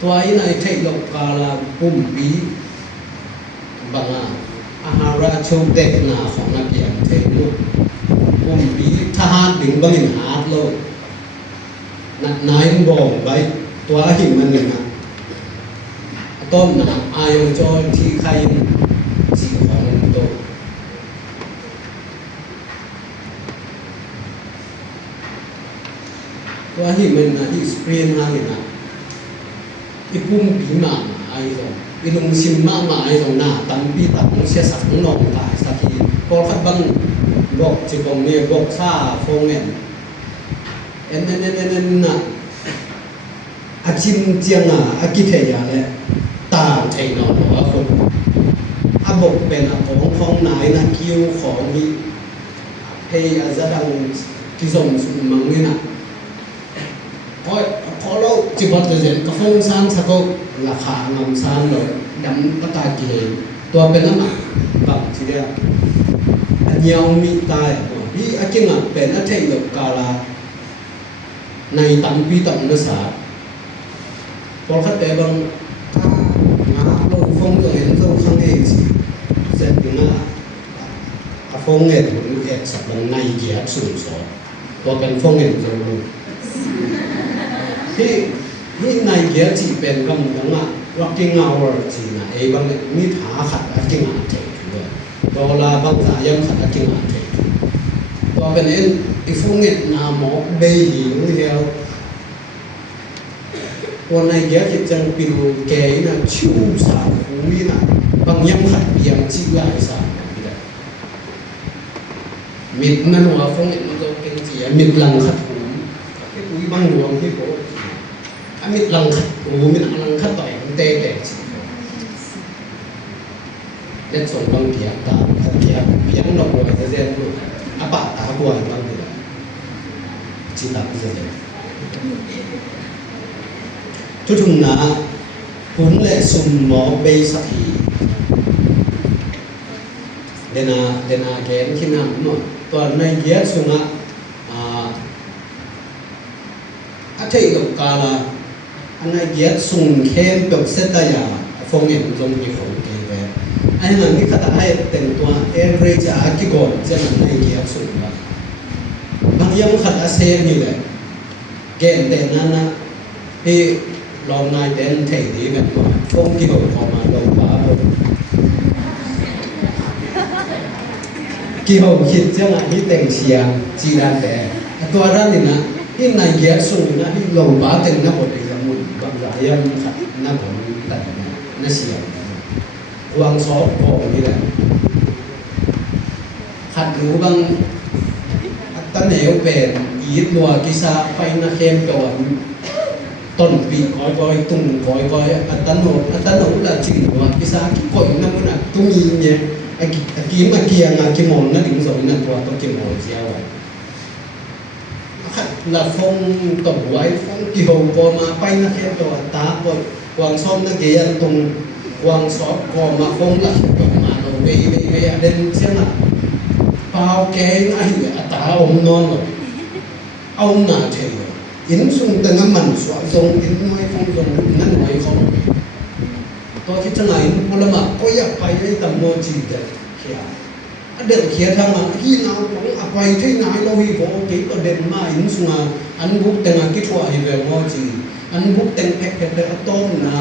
ตัวอีน่ะเทโลกาลาปุ่มปีบังอาหาราโชเด็กนาของนักเรียนเทโลปุ่มปีทหารดึงบังหินหาดโลนักนายบอกไว้ตัวหิมมันหนึ่งนะต้นนะอายงจอยที่ใครสีของโตตัวหิมมันนะที่สเปรย์มาเนี่ยนะอีปุ่มปีมาไอ้ตรงอีลงซิมมาไอ้ตรงหน้าตั้งปีตั้งเสียสักนองตายสักทีพอขัดบังบอกจีบงเนี่ยบอกซาฟงเอ็นน่ะอาชิมเจียงอากิเทียเนี่ยตาไทยนอนหัวคนอาบกเป็นของไหนนะคิวของนี้เฮียจะดังที่ส่งสุมังนี่นะพอเราจิบวัดเลยกระฟงซานสักราคางามซานเลยดำตะกาเกยตัวเป็นน้ำหนักแบบทีเดียวเยาวมีตายที่อากิงเป็นอาเทยกับกาลาในตั้งปีตั้งนักษาพอขัดแต่บางลงฟงตัวเห็นตัวข้างเองเสร็จนะฟงเงินเอกสับลงในเกียร์สูงสอตัวเป็นฟงเงินจะรู้ที่ในเกียร์ที่เป็นกำลังworking hour ที่นะบางมีหาขัดกิงเทคด้วยตัวลาบางสายยังขัดกิงเทคตัวเป็นฟงเงินนาหมอเบย์หรือเดียวตัวในเยอะที่จังปิวแกน่ะชิวสาวคุยน่ะบางยังขัดเบียงจีไลสาวไม่ได้มิดมันหัวฟงเอ็มันก็เป็นจีมิดลังขัดหูที่คุยบางหลวงที่โบมิดลังขัดหูมิดลังขัดต่อยเตะเด็กเด็กส่งบางเกียร์ตาเกียร์เบียงหนอกว่าจะเรียนรู้อาปะตาบัวบางทีจีตับจะเรียนทุกนะผลและสมหมอเบสักีเดนาเกณฑ์ที่นั่นเนาะตัวในเยสุงะอาเทยกาลาอันในเยสุงเข้มแบบเซตยาฟงเงินจงมีของเกเวไอ้นั่นนี่ก็ต้องให้เต็มตัวเอเรจอากิโกนจะนั่นในเยสุงละบางยังขัดอาเซนี่แหละเกณฑ์แต่นั้นนะที่ลองนายเดินเทดีแบบว่าฟงกิโลพอมาลงบ้าบนกิโลคิดจังไงที่แต่งเชียงจีรันแต่ตัวนั้นนี่นะที่นายเยสูนะที่ลงบ้าแต่งนักบทเอกมุนบางรายยังขัดนักบทแต่นักเชียงวางซอฟโอ้นี่แหละขัดหรือ bang taneo pen ít lúa kisa phải na khem cầu ton pi coi coi tung coi coi atano là chỉ lúa kisa cái coi na muốn là tung gì nhé kiếm mà kia ngà kiếm mòn nó đỉnh rồi na tua to kiếm mòn xéo vậy là phong tổng quái phong kỳ hậu co mà bay na khem cầu tá coi quang son na kia tung quang sót co mà phong là cầu mà đầu về đến xem là bao cái ai ta ông non rồi ông nào thì yến sung từng ngắm màn xóa giống yến ngoài phong giống năn ngoài không tôi cái chân này có làm mà có giặc phải cái tầm mô chỉ để kia เด็กเขียนทางที่เราของอภัยที่ไหนเราฮีโบกิก็เด่นมาอินสุงอันบุกแต่งกิจวัตรเวลงจีอันบุกแต่งแพ็คต้มนะ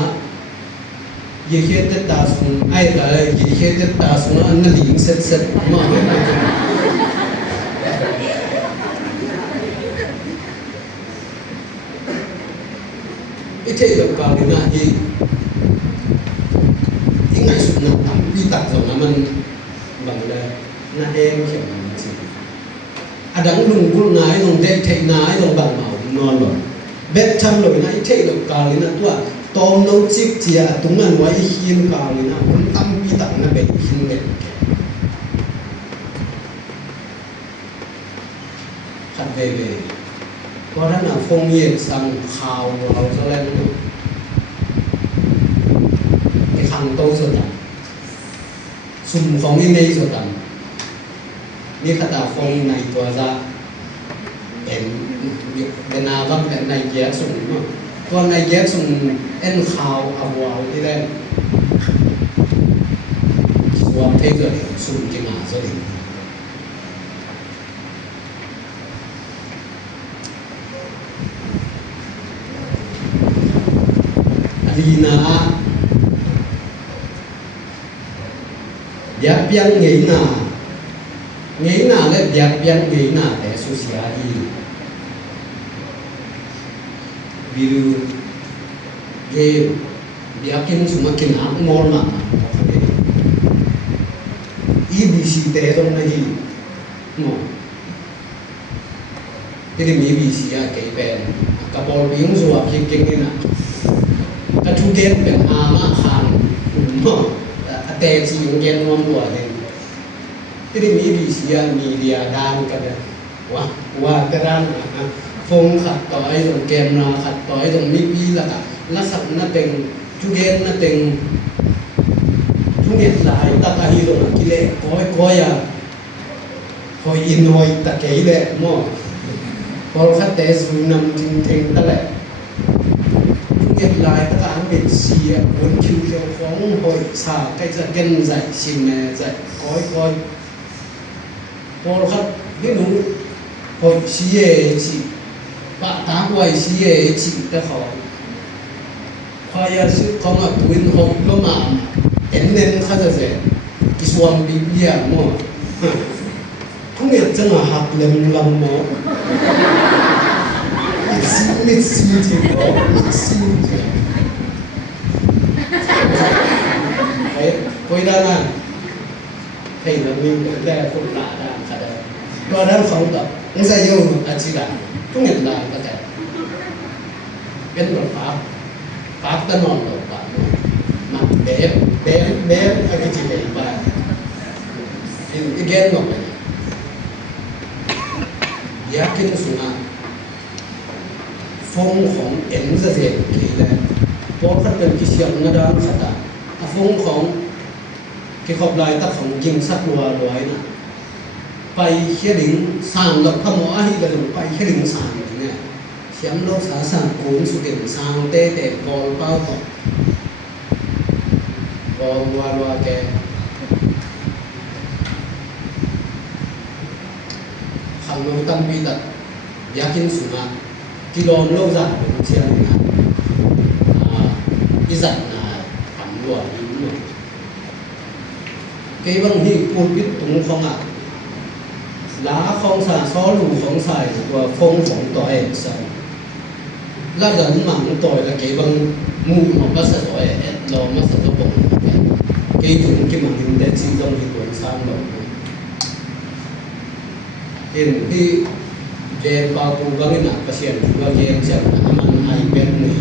ยี่เขียนตาสุงไอ้แต่ยี่เขียนตาสุงอันนั้นลิงเสร็จมาเลยไอ้เจ้าแบบกลางนี่นะที่ไงสุดนะพี่ตัดส่งนะมันบางเลยน่าเองเขียนมันสิอดังลุงกุลนายลงเด็กเทนายลงบางเมานอนหลับเบ็ดทำเลยนะไอ้เจ้าแบบกลางนี่นะตัวตอมเราจิกเจียตรงนั้นไว้หินกลางนี่นะคนตั้งพี่ตัดนะเป็นหินเด็กขัดเวเวเพราะท่านฟงเย็นสั่งข่าวเราจะเล่นไอ้ขังโตสุดอ่ะสุ่มของนี่ในสุดอ่ะนี่ขตาฟงในตัวจะเห็นเป็นนาบังเป็นในแย่สุ่มตัวในแย่สุ่มเอ็นข่าวเอาวาวที่เล่นส่วนเทเกอร์สุ่มกินอาซะดิลีนายับยั้งเงยหน้าและยับยั้งเงยหน้าแต่สุเสียอีวิวเกมยับกินสุมากินอักมอลมาอีบีซีเตะตรงนี้มอที่มีบีซีอะเกย์เป็นกับบอลวิ่งส่วนเก่งๆนี่นะก็ทุกเกมเป็นอามาคานแต่สีของเกมรวมตัวเลยที่ได้มีวิเชียมีเดียด้านกันว่าแต่ด้านฟงขัดต่อไอ้ตรงเกมนาขัดต่อไอ้ตรงมิบีละกันลักษณะนั่นเป็นทุกเกมนั่นเป็นทุกเน็ตไลน์ตะการที่ตรงกิเลสก้อยอินโวยตะเกียเลยมั่วพอขัดแต่สูนำจริงๆนั่นแหละเก็บลายตะการเป็นเสียบนคิวเขียวของหอยสาใกล้จะเกินใจชิมแม่ใจก้อยพอครับพี่หนูหอยเสียจีปะตาหอยเสียจีแต่เขาพยายามซื้อของอ่ะตุนหกลงมาเอ็นเน้นข้าจะเสร็จกิสวมบิบเลียมั่วทุกเนี่ยจะมาหักเล็มลำมั่วมิดซีจีโร่มิดซีจีไปด้านนั้นให้เรามีแต่คนละด้านค่ะก็ด้านของต่อไม่ใช่โยนอาชีพทุกอย่างได้ก็แต่เป็นรถปั๊บก็นอนหลับปั๊บมันเบบอะไรที่เป็นไปอีกแง่หนึ่งเลยอยากกินสุนัขฟงของเอ็นเสียทีแรกพอขัดเป็นกิเชียงนาดานขัดฟงของที่ขอบลายตัดของยิงสักตัวร้อยนะไปเขียดิงสร้างหลักพระหมอให้เลยไปเขียดิงสร้างอย่างเงี้ยเขียมโลกสาสารโกนสุดเด่นสร้างเตะกอลเป้าต่อกอลวาแกขังโลตั้งปีตัดอยากกินสุนัขที่โดนโลกจัดเป็นเชียงนะอิสันนะทำด้วยยิ้มด้วยเกี่ยบางทีพูดพิษตรงของอ่ะล้าของสารซ้อลูของใส่ตัวฟงของตัวเองใส่แล้วจะหมั่งตัวแล้วเกี่ยบางมูมันก็สะตัวเองเราไม่สะตัวผมเกี่ยถึงกี่มันเด็ดสิ่งต้องมีตัวสร้างเราเห็นที่เจนปาปูบางอย่างก็เสียงว่าเจนเสียงมันไอเบ็ดนี่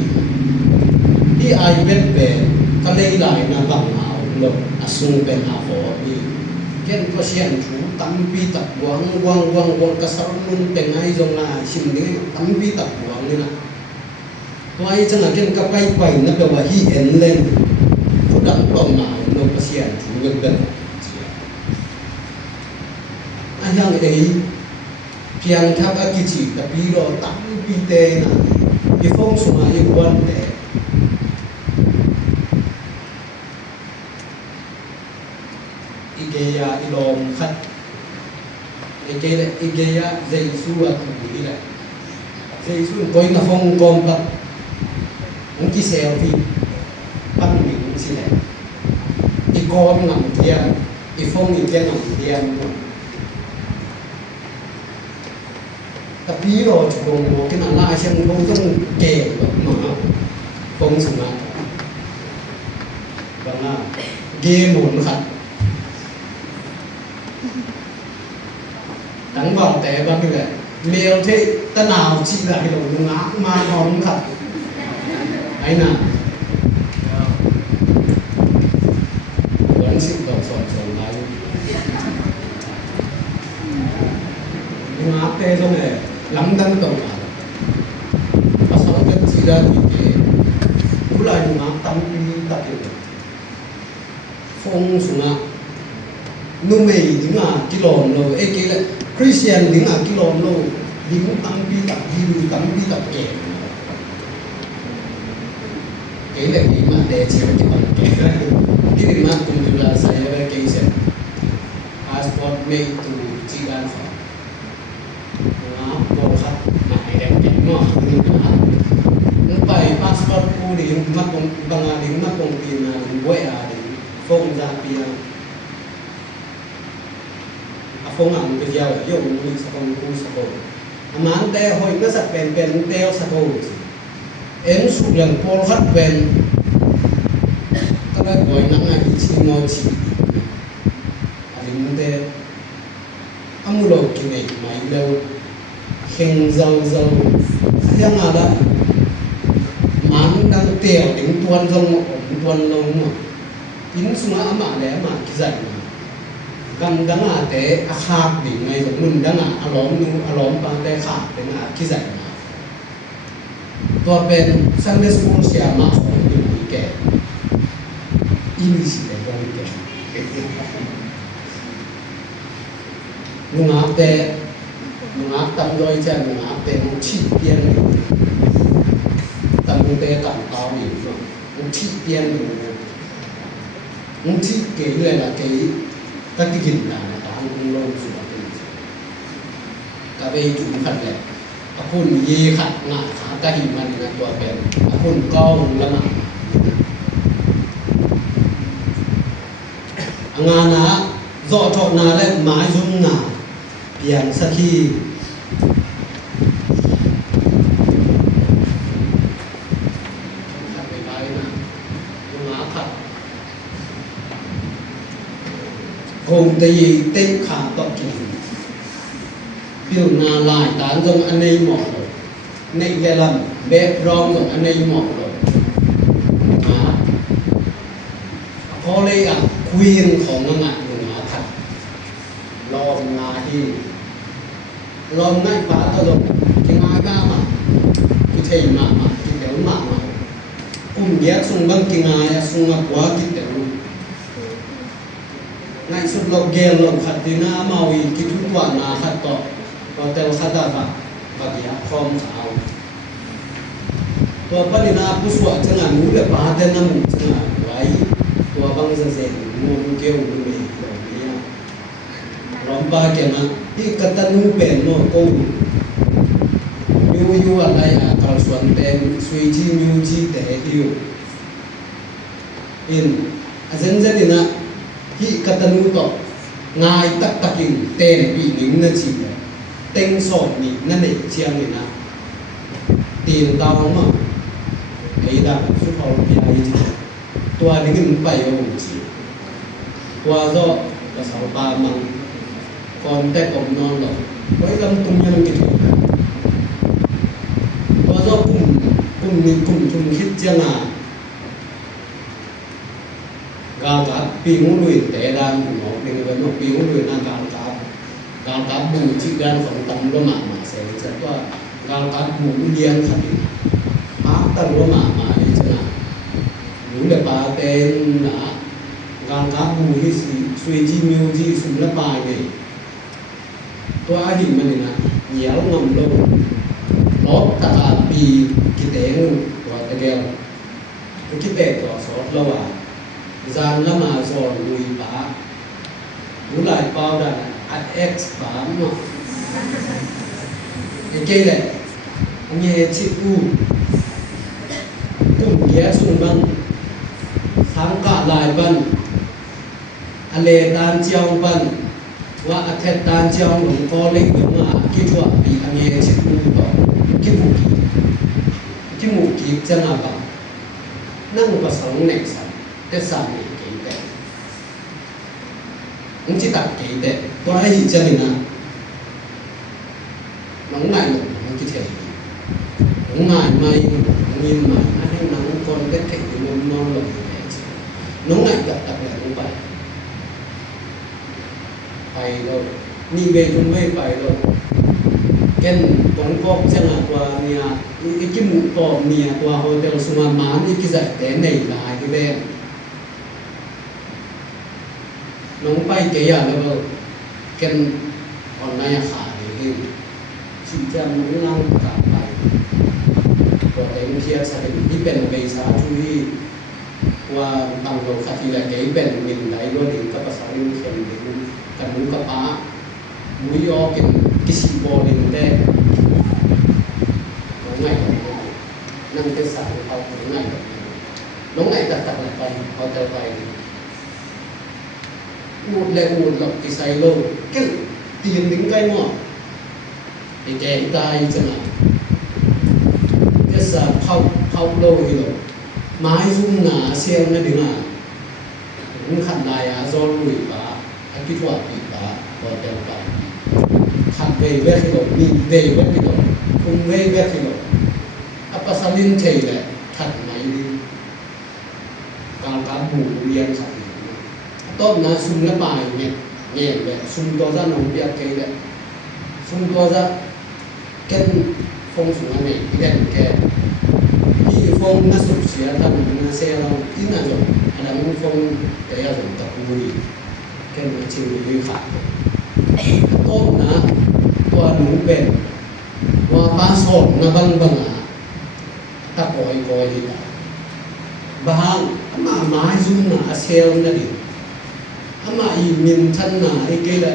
ที่ไอเบ็ดเป็นก็เลยหลายนะบางเอาลงอสุงเป็นอาโหนี่เจนก็เสียงชูตั้มปีตักวังกระสับนุ่นแต่งไอจงลายชิมนี้ตั้มปีตักวังนี่นะตัวไอจังเจนก็ไปนับแต่ว่าฮีเอ็นเล่นผู้ดังปองมาลงก็เสียงชูเป็นอันยังเพียงทักอากิจิแต่ปีเราตั้งปีเตนะอีฟงสุมาอีกวันแต่อีเกียอีลมคัด Iglesia Jesús a Cumbila. Jesús coi na phong compa. Un ki selfie. Pan mình xin này. I con ngầm thiam, I phong i thiam ngầm thiam. Tapi rồi chủ động cái nào lại xem không trong kể mà phong sủng á. Vâng là ghê muốn khát. Đắng vào té bao nhiêu này mèo thế ta nào chỉ là cái đồ ngã mà còn thật ấy nào vẫn sự đọc sỏi lại ngã tê trong này lắm đắng tổng và sau đó chỉ ra thì cái cú lại ngã tâm đi tập được phong xuống á nô mày đứng cái lòn rồi ấy cái là Christian đứng cái lòn rồi đứng tăng bi tập kẻ cái là cái mà để chỉ cái bằng kẻ cái mà cũng là saya cái gì passport made to chỉ gan phải nó bộ khách này đẹp kẻ nó nó phải passport của đi mắt cũng bằng đứng mắt cũng tiền là quay phong ra tiền phong ăn cái dao dùng như sập mà anh đeo hồi nó sạch bền đeo sạch hồ em sụp lần pol hất bền các bạn gọi nắng này chỉ ngồi chỉ anh đeo âm lộc cái này máy đâu khen dầu theo nào đó mà anh đang đeo tính tuần lông mà tính xuống mà để mà cái giận gam danga te a khap di ngai zo mun danga alom pa te khap te na ki zai na to pen Sunday school sia ma ko ni ke English te ko ni ke nunga tam doi cha nunga te mu chi pian tam te kam tao ni mu chi pian mu chi ke le la ke các cái hình là tám cũng lâu rồi các bên chúng thật là các con ye khát ngã khá các hình mình làตัวเป็นcác con câu là mà ngàn á dọ trọ nà lại mái dung nà biển sa khi hồn tây tây khả tọt kỳ biểu na lại tán trong anh ấy mỏ rồi nay cái làm bếp rong trong anh ấy mỏ rồiพอเลยคุยของงานthật lòm ngà thì lòm ngay phá tao rồi cái ngài ca mà cái thầy mà cái kéo mà ghét xung băng cái ngài xung ngập quá cái kéo ngay suốt lộc gel lộc khát thì na màu ý cái thứ quả na khát to và theo khát ta và cái phong thảoตัวปัญญาผู้สวดจังหนูแบบบาดเดนมุจังไว้ตัวบางเซนงูเกี่ยวงูเลยแบบนี้ล้อมบาเกนะที่กตัญญูเป็นโนกูยูอะไรกาลส่วนเป็นสวยจีมิวจีแต่ยูอินอาจารย์นี่นะที่กตัญญูต่อง่ายตักยิงเต็มปีหนึ่งนาทีเต็งสอดนี่นั่นเองเชียงนี่นะตีนดาวมาไอ้ดาวสุดท้ายเป็นอะไรตัวนี้ก็มันไปเอาหมดสิตัวก็กระสอบปลามังก่อนแต่ก่อนนอนหลับไว้ลำตุ้มยังกินตัวก็กลุ่มนี้กลุ่มทุนคิดจังอ่ะกาวกับปีงูลุยแต่ดานหัวเป็นเรื่องปีงูลุยนั่งกาวกับบูชิดานของตำรวจมาเสียจะว่ากาวกับบูเลี้ยงขันมาตำรวจมาเลยจ้ะหนูเด็กป่าเป็นนะกาวกับบูที่สวยจีมิวจีสุนทรภาเนี่ยตัวอาหินมันเนี่ยนะเหนียวงอมลงล้อตะปีกิเตงตัวตะเกียบกิเตตัวสอดระหว่างจานละมาสอนลุยป่าหนูหลายเป้าได้ at X บาเนาะไอ้เกแหละอันนี้ชิอูกุ่มเกียสุนบังสังกะลายบันอเลตานเจียวบันว่าอัฐตานเจียวหลวงพ่อเล็กบังมาคิดว่าปีอันนี้ชิอูต่อคิดมุกีจะมาบังนั่งประสงค์เน็กสันแต่สามีเก๋แต่มึงจิตักเก๋แต่ตัวไอ้หิจะนี่นะน้องนายหลงมึงคิดเท่น้องนายไม่มีมาให้น้องคนได้เทคนิคน้องหลงน้องนายตักแหลงไปเลยนี่เบย์คุณไม่ไปเลยแกนตรงก็จะงตัวเนี่ยอีกมุกตอบเนี่ยตัวโฮเทลสุมามานี่กิจแต่ในหลายที่เป็นน้องไปเกียร์แล้วแกนออนไลน์ขายเองสิ่งที่น้องนั่งกลับไปตัวเองเทียบสถิติที่เป็นเบย์สาช่วยว่าตั้งโลกที่ละเกี่ยเป็นมินได้ด้วยถึงกับภาษาอังกฤษกันมุกป้ามุยอกินกิสิบอลินได้น้องไงนั่งเป็นสายเขาน้องไงน้องไงตัดไปเขาจะไปอูดและอูดหลอกกิไซโลเก่งตีนถึงใกล้หม้อไอ้แกตายจังอ่ะเจ้าสาวเขาโลหิโลไม้ซุ่มหนาเซียงนั่นดึงอ่ะมึงขัดลายอ่ะโซลุยป้าคิดว่าปีกาพอเดินไปขัดเวเวกิโลมีเวเวกิโลคุณเวเวกิโลอัปสลินเทเลยขัดไหนดีการบูเรียนขัดต้นนะซุ่มละปายเนี่ยเลยซุ่มตัวจะนงเบียกเกเลยซุ่มตัวจะเก็นฟงสุนันเองที่เด่นแก่ที่ฟงน่าสุดเสียทำน่าเสียเราที่น่าจบอันนั้นฟงแต่ยังจบตะกุยแค่มาชิวยืนขาดต้นนะตัวหนูเป็นว่าป้าสอนนะบังตะกอยดีละบางมาไม้ซุ่มนะเซลนั่นดิมาอีมินชันนะไอ้เกล้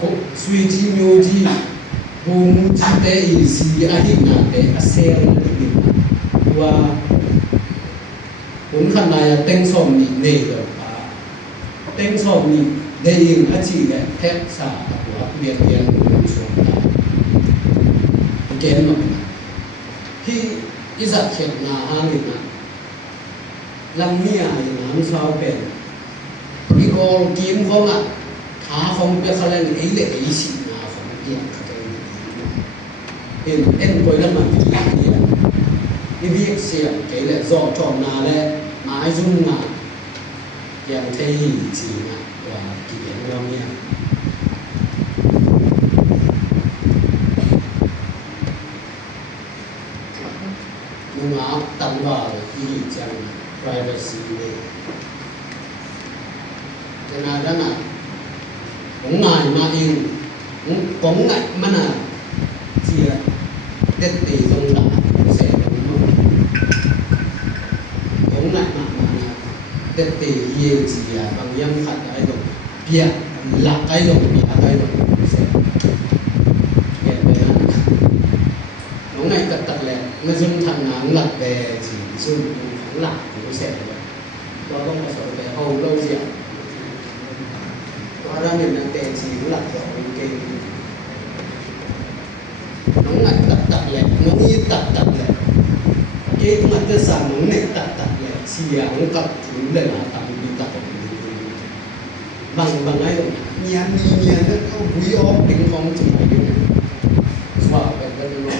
ก็สวีจีมิวจีบูมูจีเตอีซีอาหินะเตอเซลนั่นดิว่าผมขันนายเต็งส่งนี่เนยเลยเต็งส่งนี่ได้ยินอาชีพเนี่ยแทบสาหัวเรียนส่งได้เกณฑ์หมดที่อิสระเขตนาฮานินะลำเมียอย่างนั้นชาวเป็นอีกอลกิมของอ่ะขาของเป็นอะไรนี่เล็กอีสินาของเกี่ยงกันเอ็นไปแล้วมันกี่นี่แหละนี่วิกเสียงเกล้จอจอนาและไม้ซุ่มนาอย่างเที่จีนะว่ากี่อย่างเราเนี่ยมึงเอาตั้งว่าอีจัง privacy เลยขนาดนั้นอ่ะผมง่ายมาเองผมง่ายมันอ่ะเสียเด็ดตีตรงหลังเสร็จผมง่ายมากนะเด็ดตีเยี่ยจีอ่ะบางยังขัดไอ้ตรงเปียหลักไอ้ตรงมีอะไรตรงเสร็จเปียไปนะผมง่ายตัดแหละไม่ซึ่งทางนั้นหลักแต่จีซึ่งหลักผมเสร็จเราต้องมาสอนแต่เอาเราเสียว่าเราเนี่ยนักเตะสีหลักของเกมน้องหนักตัดแหละน้องนี่ตัดแหละเกมมันจะสั่งน้องเนี่ยตัดแหละเสียงกับถึงเลยนะตัดดีตัดบางไอ้เนียนั่นเขาคุยออกเป็นของจริงอยู่สว่าแบบนั้นว่า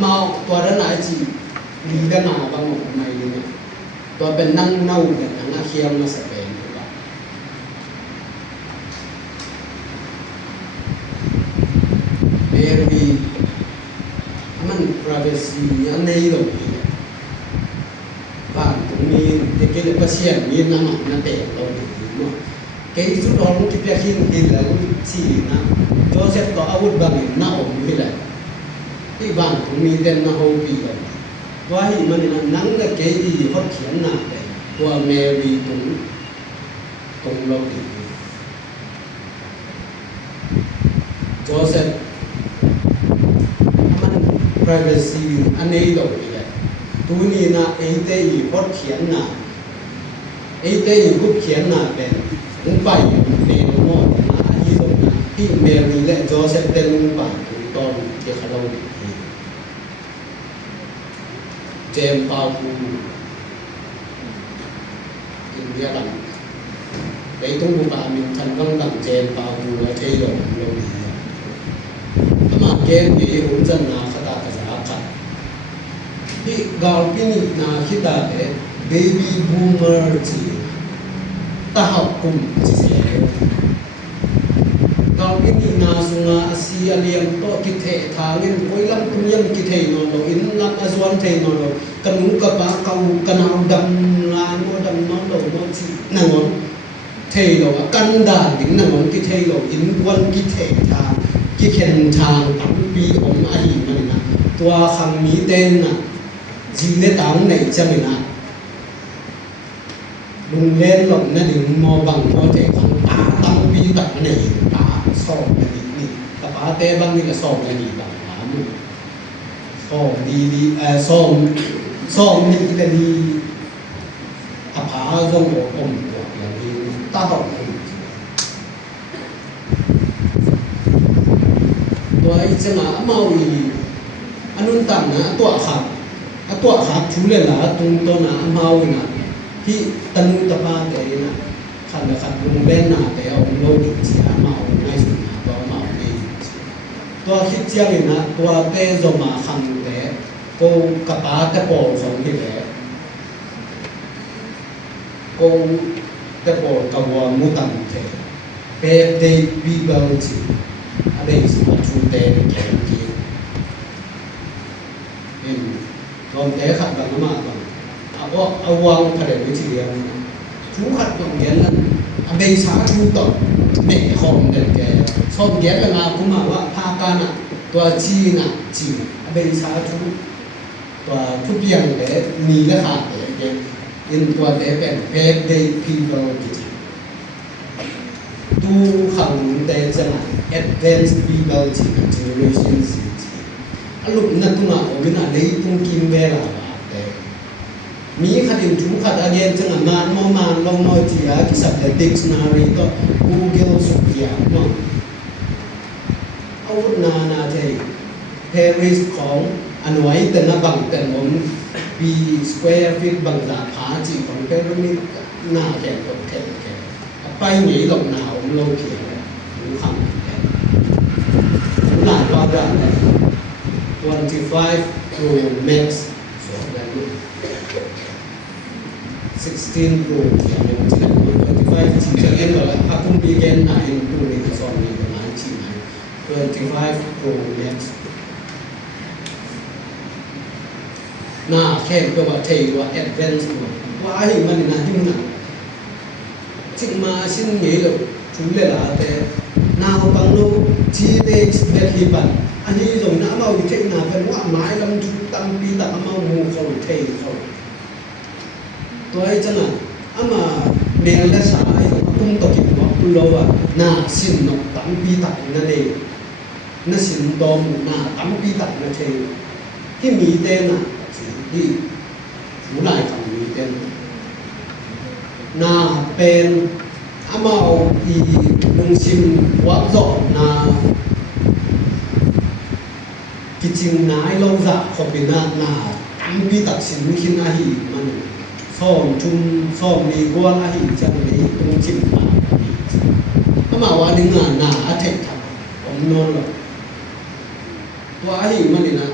เอาตัวด้านไหนจีดีด้านหน้าบางหมดไม่เนี่ยตัวเป็นนั่งเน่าเนี่ยนั่งเคียงมาสเปนAirbnb มัน privacy อันไหนหรอกบ้านตรงนี้เด็กเล็กก็เสียมีน้ำมันเตะเราดูเกี่ยสุดเราคิดว่าคิดดีแล้วสินะโจเซฟก็อาวุธบางอย่างน่าอมไม่ได้ที่บ้านตรงนี้เดินมาห้องปีกันว่าให้มันนั่งแล้วเกี่ยเขาเขียนหน้าเลยว่า Mary ตรงเราดี Joseph มัน privacy อันนี้ดอกนี่แหละตัวนี้นะเอเตอีพดเขียนนะเอเตอีกุเขียนนะเป็นลุงไปเมลโมดนะอีตรงนะที่เมลีและโจเซฟเป็นลุงไปตอนที่เขาลงเจมปาปูอินเดียหลังไปตรงบุปผามินทันวังตังเจมปาปูและเทโลลงดีถ้ามาเกมที่หุ่นจันนาคตากระจาขัดที่กาลปินินาคิดาเอเบบี้บูมเมอร์จีตาหักกุมจีเสียกาลปินินาสุงาสีอาเลียมโตกิเททางเงินโอยลำตุยมกิเทโนโลอินลำอจวนเทโนโลกันนุกะปะเขากันเอาดำลานโมดำน้องโลโมจีนังอนเทโลกันดาดินนังอนกิเทโลอินวันกิเททางกิเข็นทางตั้งปีอมอาลีมันนะตัวคำมีเต้นนะจีเนตังในจำนะลุงเล่นหลงนั่นเองมอบังมอเตะของตาตั้งปีตัดในตาสอบนี่แต่ป้าเต้บังนี่ก็สอบในนี่ต่างหามุสอบดีสอบนี่ก็ดีถ้าพาส่งออกอมอย่างนี้ตาตอกตัวไอ้เจ้าหน้าเมาอีอันนู้นต่างนะตัวขับชูเลยล่ะตรงตัวหน้าเมาอีนะที่ตันตะปาเตนะขันลุงเล่นนาเตเอาโลดิเสียเมาในสุดนะตัวเมาเองตัวคิดเจียงนะตัวเตจมาขังเตกูกระปาตะโปสองที่เตกูตะโปกวัวมุตังเตเปเตบีเบลจีอะไรสิมาชูเตแกงกีตอนเตะขัดกันมาก่อนเอาวางผลิตวิธีเดียวชูขัดตรงเงี้ยนั่นเบย์ช้าชูต่อเมฆของเด็กแกชอบเงี้ยกันมาคุ้มมาว่าพากันอ่ะตัวจีน่ะจีเบย์ช้าชูตัวทุกอย่างเลยมีและขาดเลยแกอินตัวเตะเป็นเบย์เดย์พีเบิลกิจตู้ขังเตะจะมา advanced people จี generation จีอารมณ์นั่นตัวน่ะโอ้ยน่ะเลยต้องกินเวลามีขดิมจุขัดอาเกนจังมานมอมานลงมอจีอาคิสับเดดิกชันนารีก็ Google สุดยอดเนาะเอานาเทเพริสของอันไว้แต่ละบังแต่ผมปี square feet บังจากผาจีของเพริมิดหน้าแก่ตกแก่ไปหนีหลบหนาวลงเขียวรู้คำหลายว่าได้25 to max 16 Pro อย่างนี้จะได้25จริงๆเองก็แล้วถ้าคุณมีเกณฑ์ไหนคุณมีสอนมีประมาณที่ไหน25 Pro Max หน้าแค่ตัวเทว่า Advanced ว่าไอ้มันน่าที่มันจึงมาชิ้นนี้เลยชุนเลยล่ะแต่หน้าบางโน้จีเด็กแบบที่ปันอันนี้ตรงหน้าเราเช็คหน้าเป็นว่าไม้ลำจุดตั้งปีตัดมาหูเขาเทเขาตัวไอ้จังอ่ะอามาเมลและสายตุ้มตะกิบว่าคุณรู้ว่าหน้าสินนกตั้งปีตัดนั่นเองน่าสินดอมหน้าตั้งปีตัดนั่นเองที่มีเต้นอ่ะที่ผู้หลายคำมีเต้นหน้าเป็นอามาอีลุงชิมวัดจอดหน้ากิจงนายลงจากขบินาหน้าตั้งปีตัดสินคินอาหีมันซ้อมชุมซ้อมมีกวนอาหิจังนี้ตรงชิมมาถ้ามาว่าดึงหน้าอาเทศทำผมนอนหรอกตัวอาหิมันนี่นะ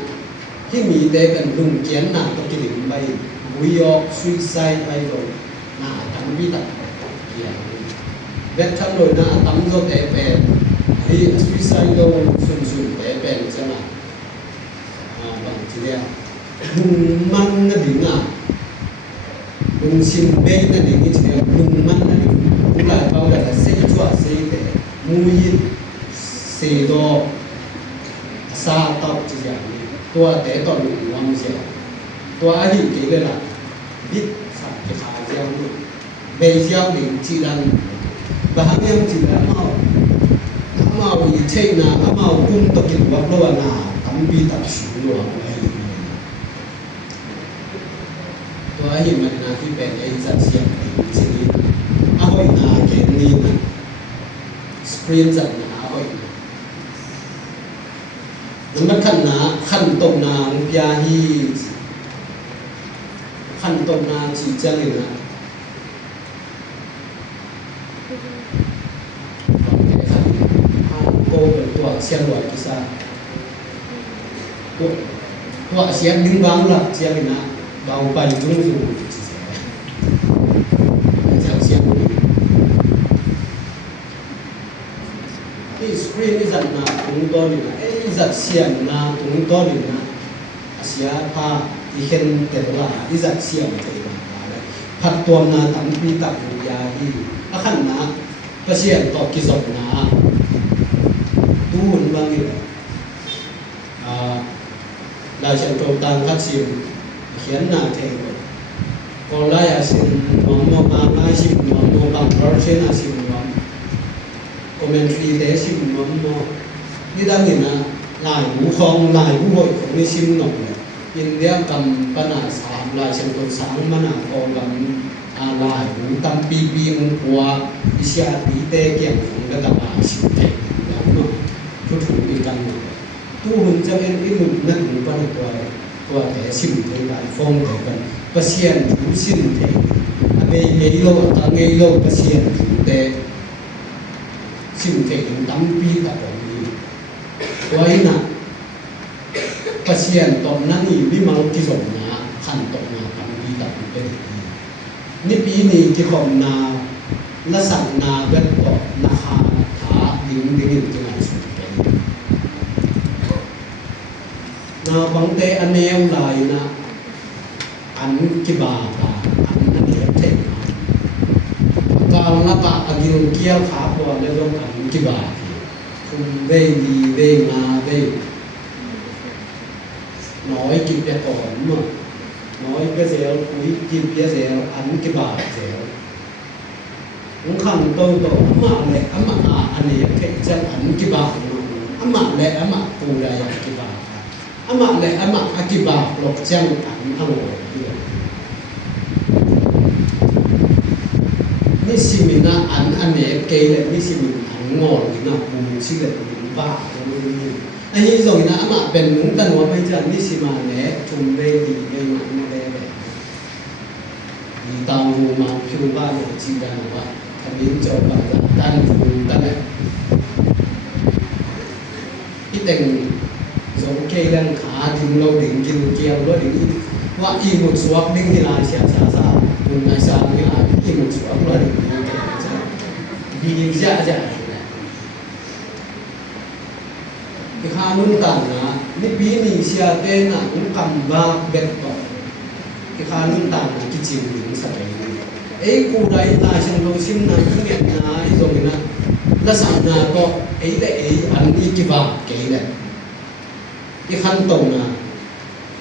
ที่มีแต่เป็นลุงเกียนหน้าตะกินไปวิยอกสวิตไซด์ไปโดนหน้าตั้งปีตัดเกี่ยวเวททันโดยหน้าตั้งโดนแต่เป็นที่สวิตไซด์โดนสุนแต่เป็นใช่ไหมบางทีเนี่ยมันน่ะดึงอ่ะลุงชิมเบ้นั่นเองที่เรียกลุงมันนั่นเองผู้หลายเขาแต่ละเสียชั่วเสียแต่มูยินเสียดอซาตอกจีอย่างนี้ตัวแต่ตอนลุงวันเสียตัวอาหิกี่เลยล่ะบิดสับจะขาเจ้าเบยเจ้าหนึ่งจีรันบางอย่างจีรันเอา mau i theina amau kum to kin wa lo na tam bi tap su lo ai to ai man na ki pen ai zat siam ni ni a hoi na ke ni na screen zat na hoiนมันขันนาขันตกนาพยาฮีขันตกนาจีจังเลยนะขันโกเป็นตัวเสียงหลวงกิซาตัวเสียงดึงวางหลักเสียงเลยนะเบาไปจุ้งจุ้งจากเสียงที่สกรีนนี่จัดนาตรงตัวนี่นะจัดเสียงนาตรงต้นนี่นะเสียพาที่เห็นแต่ละที่จัดเสียงแต่ละพัดตัวนาตั้งปีตักยาที่อาขันนะก็เสียงต่อกิจกรรมนาตู้นบางอย่างเราเช่นตัวต่างคัดเสียงเขียนหน้าเทงก็ไล่อาศินมองมองมาไล่สิบมองมองบางครั้งเช่นอาศินมองคอมเมนต์ฟรีเดสิบมองมองนี่ดังนี้นะหลายหูคองหลายหูหอยของนี่ชิมหน่อยยินเรียกกำปนาสามลายเช่นตัวสามมนาคองกำหลายหูตำปีปีมุนหัวอิชาปีเตเกี่ยงของกระดับอาชิเตแล้วเนาะทุกถูกมีกันตู้หุ่นจะเป็นอีหนุ่มนั่นหูปันตัวแต่ชิมเทลายฟองแต่กันเปอร์เซียนหูชิมเทเงยโลตั้งเงยโลเปอร์เซียนแต่ชิมเทตำปีตะกอนตัวนี้นะเปอร์เซียนตอนนั้นนี่วิมังที่สมนาขันตกนาตั้งปีตะกอนเป็นนี่ปีนี้ที่ของนาและสั่งนาเวทต่อนาคาถาดิ้งจะมาสุดเป็นนาบางเตอันเนวลายนะอันกิบาตาอันนั้นเดียเทนกาลนับอากิลเกียวขาพอในโลกอันกิบาคุณเวดีเวงาเวน้อยกินเปียก่อนเมื่อน้อยก็เสียคุยกินเปียเสียอันกิบาเสียผมขันโตโตอามาเลยอามาอันนี้แค่จะอันกิบาอามาเลยอามาปูได้ยังกิบาอามาเลยอามาอากิบาหลอกจังอันทั้งหมดนี่สิมินะอันนี้เกย์เลยนี่สิมิอันงอหรือนะบูชิเลยบ้าอันนี้ส่งนะอามาเป็นนุ่งกันว่าไม่จะนี่สิมาเนี่ยจุ่มเบดีเบมันไม่ได้แบบดีตามรูมาผิวบ้านของจีกันว่าทำนี้จบแบบด้านฟูด้านเนี่ยที่แต่งสมเกย์เรื่องขาถึงเราดึงกินเกียวแล้วดึงว่าอีหมดสวกดึงที่ลายเสียซาคุณนายสาวนี่ลายอีหมดสวกเราดึงดีจ้าที่ข้านุ่งต่างนะนี่ปีนี้เสียเต้นนะนุ่งกำบ้าเบ็ดต่อที่ข้านุ่งต่างนะกิจวัตรสักอย่างกูได้ตาฉันเราชิมนะที่เงี้ยนะไอ้ตรงนี้นะแล้วสั่งนะก็แต่อันนี้กี่บาทเก๋เลยที่ขั้นตรงนะ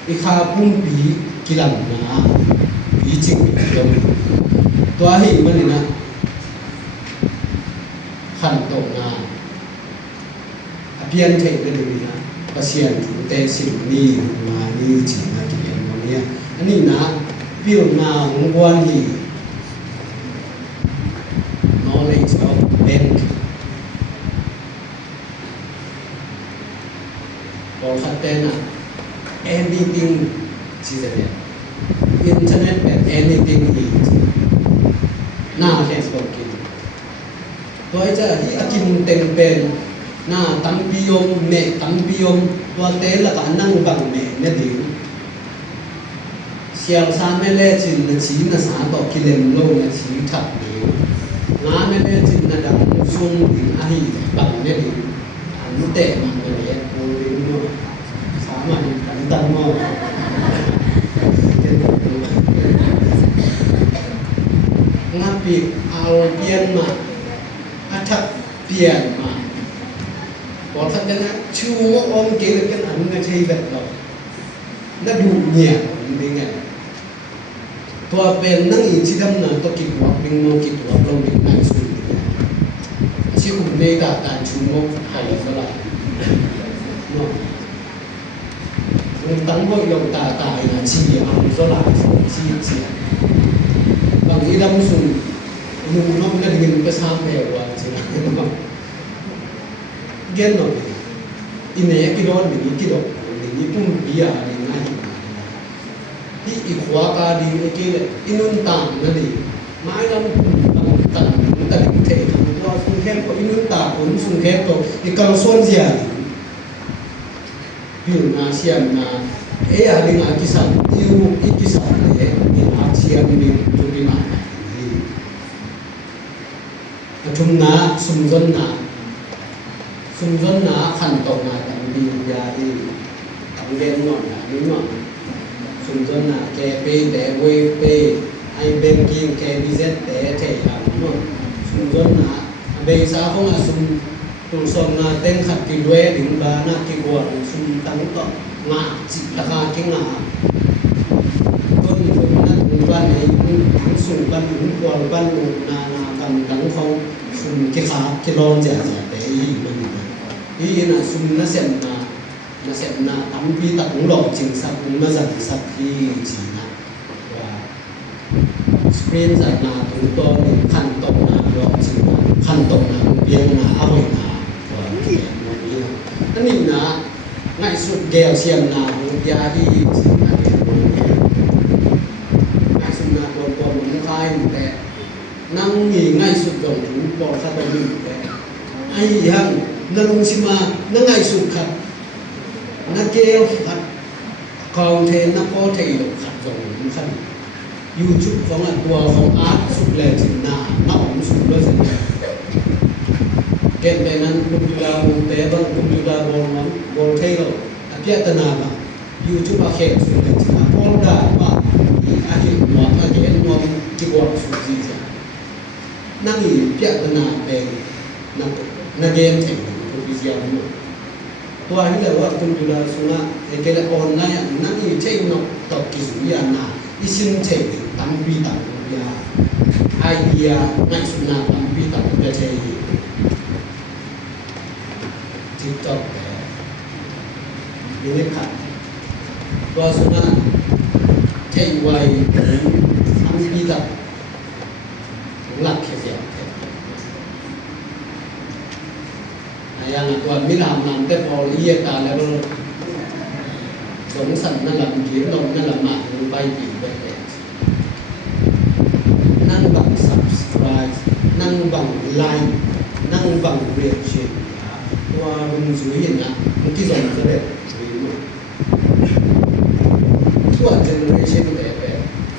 ที่ข้าพุ่งปีกี่หลังนะปีจริงตรงตัวหิมันนี่นะขั้นตรงนะเพียงเทคเป็นอย่างนี้นะเปอร์เซียนถูกเตะสิ่งนี้มานี่จริงนะที่เห็นวันนี้อันนี้นะพิวนาของวันนี้ knowledge of bank บอกคัดเต้นนะ anything ที่จะเนี่ย internet แบบ anything is หน้าแค่สกกินโดยจะที่อากินเต็มเป็นหน้าตั้งปียมเมฆตั้งปียมตัวเตะละกันนั่งบังเมฆเนี่ยดิ่งเสียงซาไม่เล่จินนะชีนะสาต่อกิเลนโลนะชีถัดดิ่งงานไม่เล่จินนะดังช่วงดิ่งอาหิบังเนี่ยดิ่งอันเตะมันเลยโอ้ยเนาะสามันกันตั้งมั่วงานปีเอาเปลี่ยนมาอาทักเปลี่ยนมาพอท่านนั้นชูองค์เกี่ยวกับอันนั้นใช่แบบเราแล้วดูเนี่ยเป็นไงตัวเป็นนั่งอินที่ทำนั้นตัวกิจวัตรเป็นโมกิจวัตรเราเป็นนายสุดเสี chi cũng mê cả tàn chú mốc hay là sao lại nó tăng bội lộng tà tài là chi hàng sao lại chi bằng ý đâm sùng nụ nó là mình cái sao mèo à chỉ là nó ghen rồi in này cái đó mình cái đó mình cũng bia mình ngay thì ít quá cả đi cái này inun tang nó đi mãi lắm tang tang thể nó sung khen có inun tang cũng sung khen có cái câu xuân gì à ví dụ na xiêm na ấy à đi ngài kisah yêu ít kisah này đi ngài xiêm đi chụp đi mà chúng na sung dân na khăn tông na tạm đi ra đi tạm đen ngọn là đúng không sung dân na kè pe để quay pe ai banking kè bizet để thể làm đúng không sung dân na bây giờ không là sung tu song na tên khát kỳ đuôi đỉnh ba na kỳ quạt sung tăng to ngã chỉ là cả cái ngã con na ban này cũng sung ban cũng quạt ban na ban tăng không sung cái khá cái lon giả để ý là sung nó xem na tắm vi tập cũng lọt chính xác cũng nó dần sắc khi chỉ là và screen giải là chúng tôi khăn tổng là lọt chính là khăn tổng là biên là áo là và cái này nó nhìn là ngay suốt kèo xem là một gia đi chỉ là ngay suốt là còn một khai một cái năng nghỉ ngay suốt dòng chúng bỏ ra tàu mình cái ai hăng nó lung xí mà nó ngay suốt khát nó kêu khát còn thế nó có thể được khát dòng cũng khăn YouTube phóng là tua phóng art sụp lệ chừng nào nó cũng sụp lên rồi cái này nó computer một té bằng computer bol thay rồi cái tên nào mà YouTube ở kẹt sụp lệ chừng nào all đã mà ai chịu nó cái cái bol sụp gì vậy năng gì cái tên nào về nó game thành một cái gì đóตัวนี้แหละว่าคุณดูแลสุนัขไอ้แกละออนไลน์นั่นนี่ใช่เนาะตอกกิสุยานาอีสินเทตั้งปีตั้งยาไอเดียนักสุนัขตั้งปีตั้งเพื่อใช้ทิกตอกแต่ยังไม่ขาดตัวสุนัขใช้ไว้ตั้งปีตั้งหลักแค่เดียวyang tuan milam nanti pol iya kala lo songsan nalam kiri nalam mak lupai tiba nang bang subscribe nang bang like nang bang reaction tua rung suyin na mungkin zon seret tua generation bebe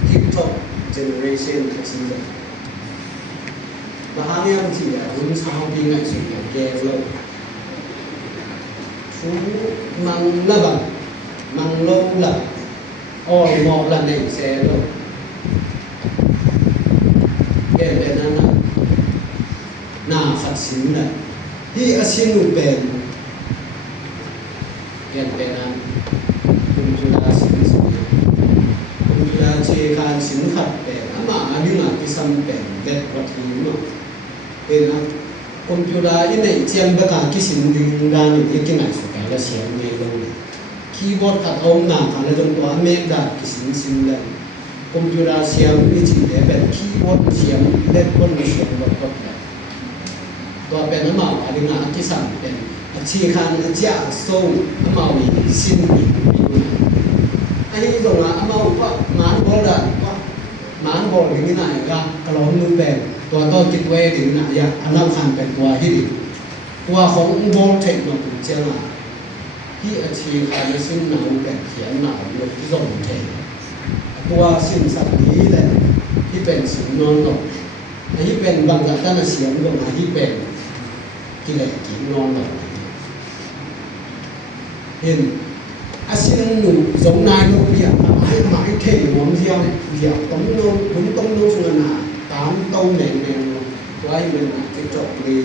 TikTok generation kecil bahannya mesti ya rung sahau pingat sih ya gelo mang la bằng mang lâu là ngọ là này xe rồi cái bên đó na phát sinh này hi ở xin một bên cái bên đó cũng chúng ta chơi can xin khát bên mà anh đi làm cái sắm bên đẹp quá thì mà bên đó computer ini cian baka kisin ding dan ni ke ngai so ka la sian me lo keyboard ka om na ka la jong to me da kisin sin la computer sian ni chi de ben keyboard sian le kon ni sian lo ko la to ben ma ka ding na ki sam ben chi khan ja so ma wi sin ni ai dong a ma ko man bo da man bo ni na ga ka lo nu benตัวต้นคิดไว้ถึงนะอยากอันนั้นขันเป็นตัวที่ดีตัวของโบเทคโนโลยีเจ้าที่อาชีพการซึ่งหนังแบบเขียนหนังโดยที่ส่งเทคตัวสิ่งสัตว์นี้แหละที่เป็นสิ่งนอนหลับอันนี้เป็นบางอย่างตั้งแต่เสียงลงมาที่เป็นกิเลสกินนอนหลับเห็นอาชีพหนุ่มสมนายโลกเนี่ยหมายเท่หวงเที่ยวเนี่ยเดี๋ยวต้องโน้ผมต้องโน้ส่วนหนาtám tâu nền quay mình TikTok thì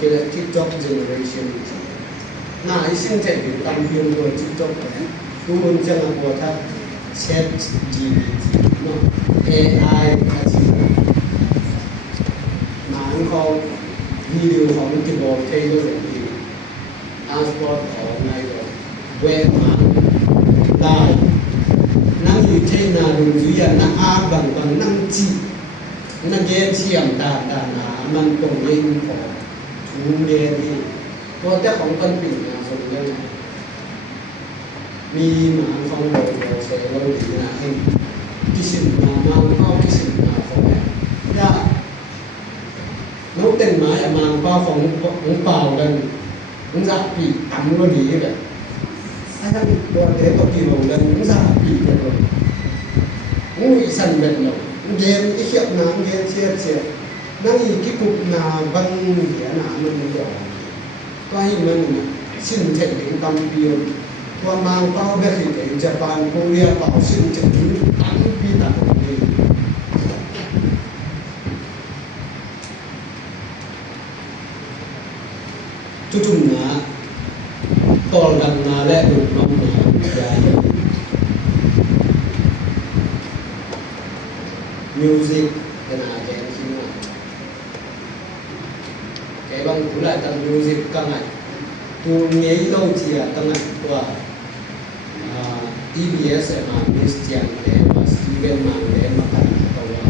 cái là TikTok generation na ai sinh thể thì tăng cường rồi TikTok này cũng muốn cho là của thằng chat GPT nó AI là gì mà anh không วิดีโอของที่บอกใช้ก็เป็นที่ทรานสปอร์ตของนายก็เวมาได้นั่งอยู่ใช้นาดูจุยนาอาบังบังนั่งจีนั่งเกณฑ์เชี่ยมตานามันตรงเล่นของทุนเรียนที่ตัวเจ้าของต้นปีนะสมเด็จมีหมาของเราเสียเราดีนะเองที่สิ่งมาเข้าที่สิ่งมาของแม่ย่าน้องเต็มหมายมาเป้าของเปล่ากันมึงจะปีตั้มก็ดีแบบไอ้ท่านตัวเด็กก็กี่โมงกันมึงจะปีกันเลยมึงอีสันแบบเราเย็นอีเขียบน้ำเย็นเสียนั่งอีกิปุกนาบังเหียนามันไม่ยอมก็ให้มันสิ้นเจ็ดถึงตำเดียวตัวมาเป้าแบบที่ญี่ปุ่นโคเรียเป้าสิ้นเจ็ดถึงตำปีต่างกันจุ่มๆนะตอนดังนาและดุน้องนาใหญ่มิวสิกเป็นอาแกนคิดว่าแกบางผู้หลายทำมิวสิกกันไงตัวเงี้ยเราเชียร์กันไงตัว TBS มามิสเจียนเลยมาสตีเวนมาเลยมากันตัว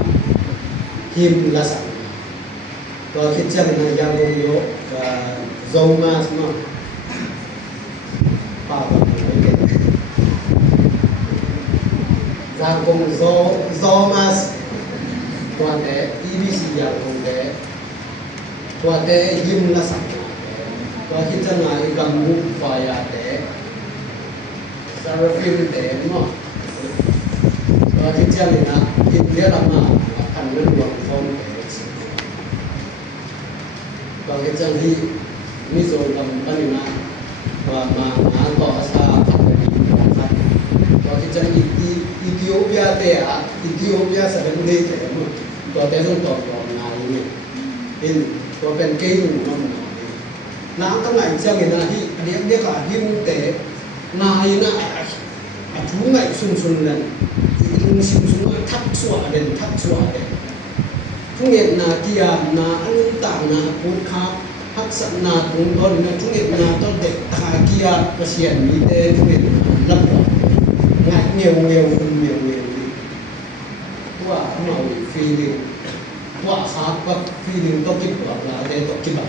ฮิมละสังตัวคิดจะเป็นอย่างโยโซมาสมาป่าวไม่เป็นจากกงโซมาสตัวเด็ก EBC อย่างคงเด็กตัวเด็กยิ้มละสังตัวคิดจะงานกับมุกไฟเด็กสารฟิลเด็กเนาะตัวคิดจะเลยนะคิดเรียกมาอันนั้นหลวงพ่อเด็กตัวคิดจะที่มิโซกับปันนาว่ามาต่ออาสาขับไปดีนะครับตัวที่จะอิธิโอเปียเตะอิธิโอเปียสระบุรีเตะมั้งตัวเตะส่งต่องานนี้เป็นตัวเป็นเกย์หนุ่มน้องน้ำตั้งไหนเจ้าเงินนะที่เรียกว่าหิมเตะนายนะทุ่งไงสุ่มนั่นสุ่มทักสวะเด่นทุ่งเงินนาที่ยามนาอันนี้ต่างนาพูดค้าฮักษณะตรงต้นนะทุกเรื่องนาต้นเด็กตาเกียร์เกษียณมีแต่ทุกเรื่องรับรองง่ายเงียวว่าเราฟีลิ่งว่าสาบกับฟีลิ่งต้องคิดแบบเราแต่ต้องคิดแบบ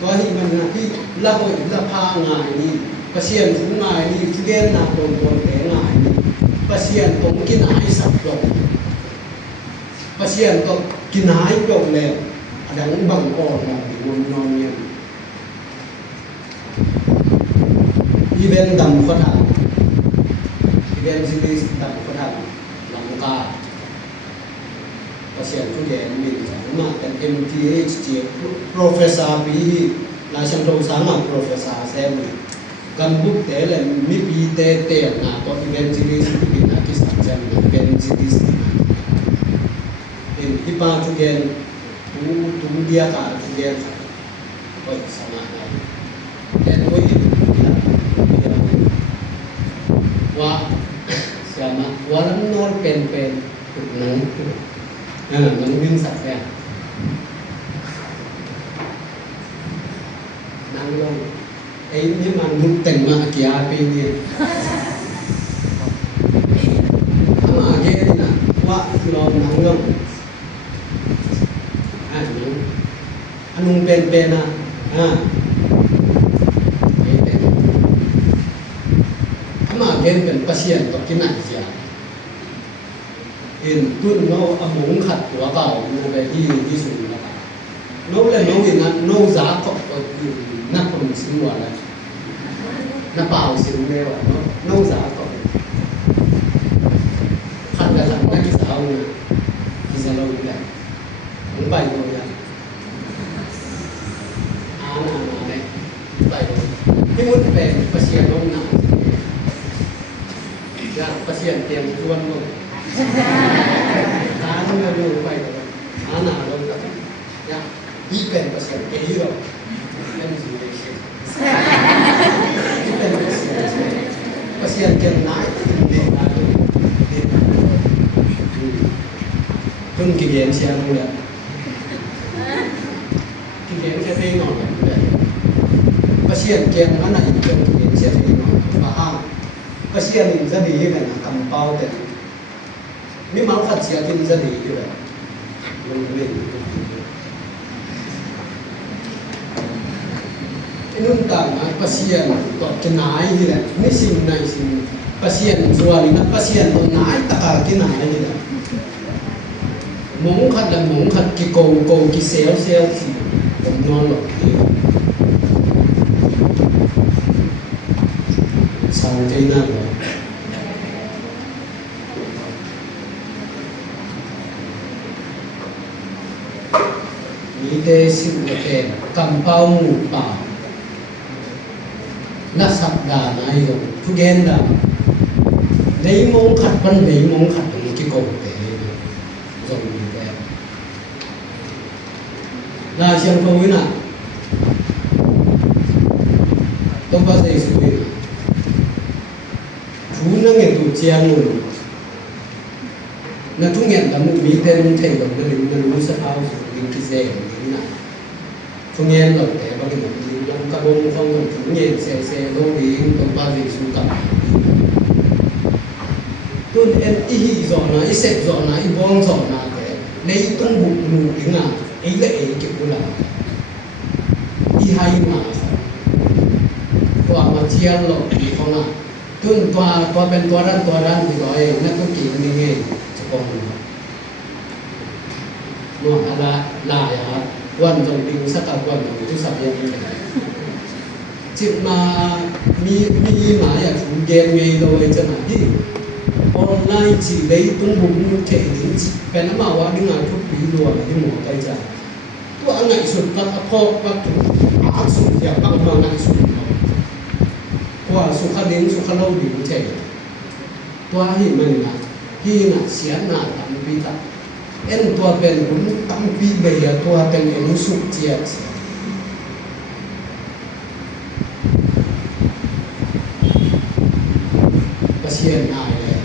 ก็ที่มันนะที่ละหอยละพาง่ายนี่เกษียณทุกง่ายนี่ทุกเรื่องนาตรงแข็งง่ายนี่เกษียณตรงกินหายสับลงเกษียณตรงกินหายลงแล้วดังบังอ่อนมองอยู่นอนเนี่ยอีเวนต์ดำขนาดอีเวนต์ซีรีส์ดำขนาดลำกาเสียงทุกอย่างมีมาเป็น MTHG Professor ปีราชันโตสังก์ Professor เซมกันบุกเตะเลยมีปีเตะนะตัวอีเวนต์ซีรีส์ปีนักที่สังเกตอีเวนต์ซีรีส์เป็นที่ป้าทุกอย่างtu dia kan oh sama lagi dan itu ya wah sama warna nol pen nang bin sakya nang long ini manuk tema kia pe ni ama ge na wa lo nang long anong ben na ama gen ben pasien to kinan sia in kun no among khat wa ba no be hi su na ba no le no in na no za ko na ko sin wa la na pa sin le wa no za ko khat la na ki sa na ki sa lo la ang bai no yaที่มุดเป็นประเสียนลงหนาจะประเสียนเตรียมชวนลงตาต้องมาดูไปเลยหนาลงกับเนี่ยยี่เป็นประเสียนเกย์หรอกเป็นสิ่งเล็กๆที่เป็นประเสียนเกย์ไหนเด็กอะไรจนกี่เย็นเชียร์ลงเลย pasien kiam ana ikon ke sia ni no pa pasien in jadi kan kampau te ni mau khat sia kin jadi ke inun tang pasien to kenai ni la ni sim nai sim pasien suari na pasien to nai taka kenai ni la mong khat ki ko ki sel siผมนอนหลับสาวใจน่ารักมีเดสิบเอ็ดกำเป้าหมู่ป่านักสัปดาห์นายกทุกเย็นดาในมงขัดปันในมงขัดตรงที่โกงเตะจงมีแต่ราเชียงพวินาต้องภาษาอิสราเอลทุนนั่งเงินตัวเจียงนู่นนั่นทุกเงินแต่มีแต่มุ่งเทแบบนั้นนั่นรู้สภาพสุดยิ่งพิเศษยิ่งหนักทุกเงินหลอกแต่บางทีมันยังกระบงฟองทุกเงินเซลโลวิ่งต้องภาษาอิสราเอลตุนเอ็นอีจอนะอีเซจอนะอีบองจอนะแต่ในต้องบุกนู่นยิ่งอ่ะไอ้เละไอ้เก็บกุหลาบอีไฮมาว่ามาเชียร์หลอกอีเขาน่ะตุนตัวเป็นตัวรันที่ร้อยนั่นต้องกินนี่ไงจะกองนัวอะไรลายครับวันตรงดิ้งสักวันตรงที่สับยังไม่ได้จิบมามีมาอยากถึงเกมเมย์โดยจะมาที่ออนไลน์จีได้ต้องบุกมุกเทดิ้งเป็นน้ำมาว่าดิ้งงานทุกปีรัวที่หมอใจจ่าตัวอันไหนสุดก็พอก็ถูกอาสุดอยากตั้งมาไหนสุดว่าสุขดิ้งสุขเล่าดิ้งเทตัวที่มันนะที่น่ะเสียหน้าตั้งปีตาเอ็นตัวเป็นหุ่นตั้งปีเบียตัวเป็นเอ็นสุกเจียสก็เสียหน้าเลย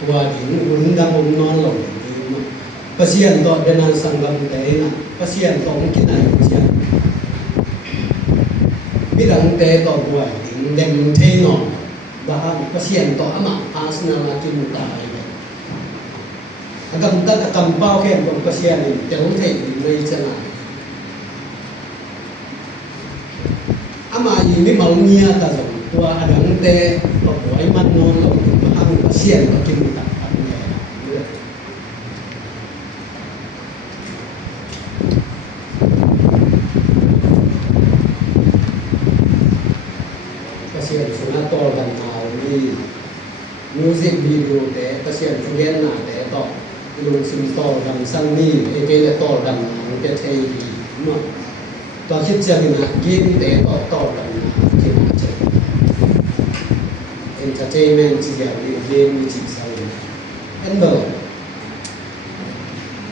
ตัวดิ้งหุ่นดำหุ่นนอนหลงก็เสียนตัวเป็นนันสังกัดแต่น่ะก็เสียนตัวมันกินอะไรเสียมีดังแต่ตัวบัวดิ้งเด่นเทนอนบ้านก็เสียนตัวอามาอาสนาลาจุนตายagam tak agam pau ke ko pasien ni teu thei nei chana ama yi ni mau nia ta so tua adang te lo boi man no lo hang pasien ko kin ta ne pasien suna to dan mau ni music video te pasien fugen na te toลุงซิมโตดังซังนี่เอเกเลโตดังมันจะเทดีเนาะตอนคิดจะนะกินแต่โตดังที่มันจะเอนเตอร์เทนเมนต์ที่จะเรียนวิจิตรศาสตร์เอ็นเดอร์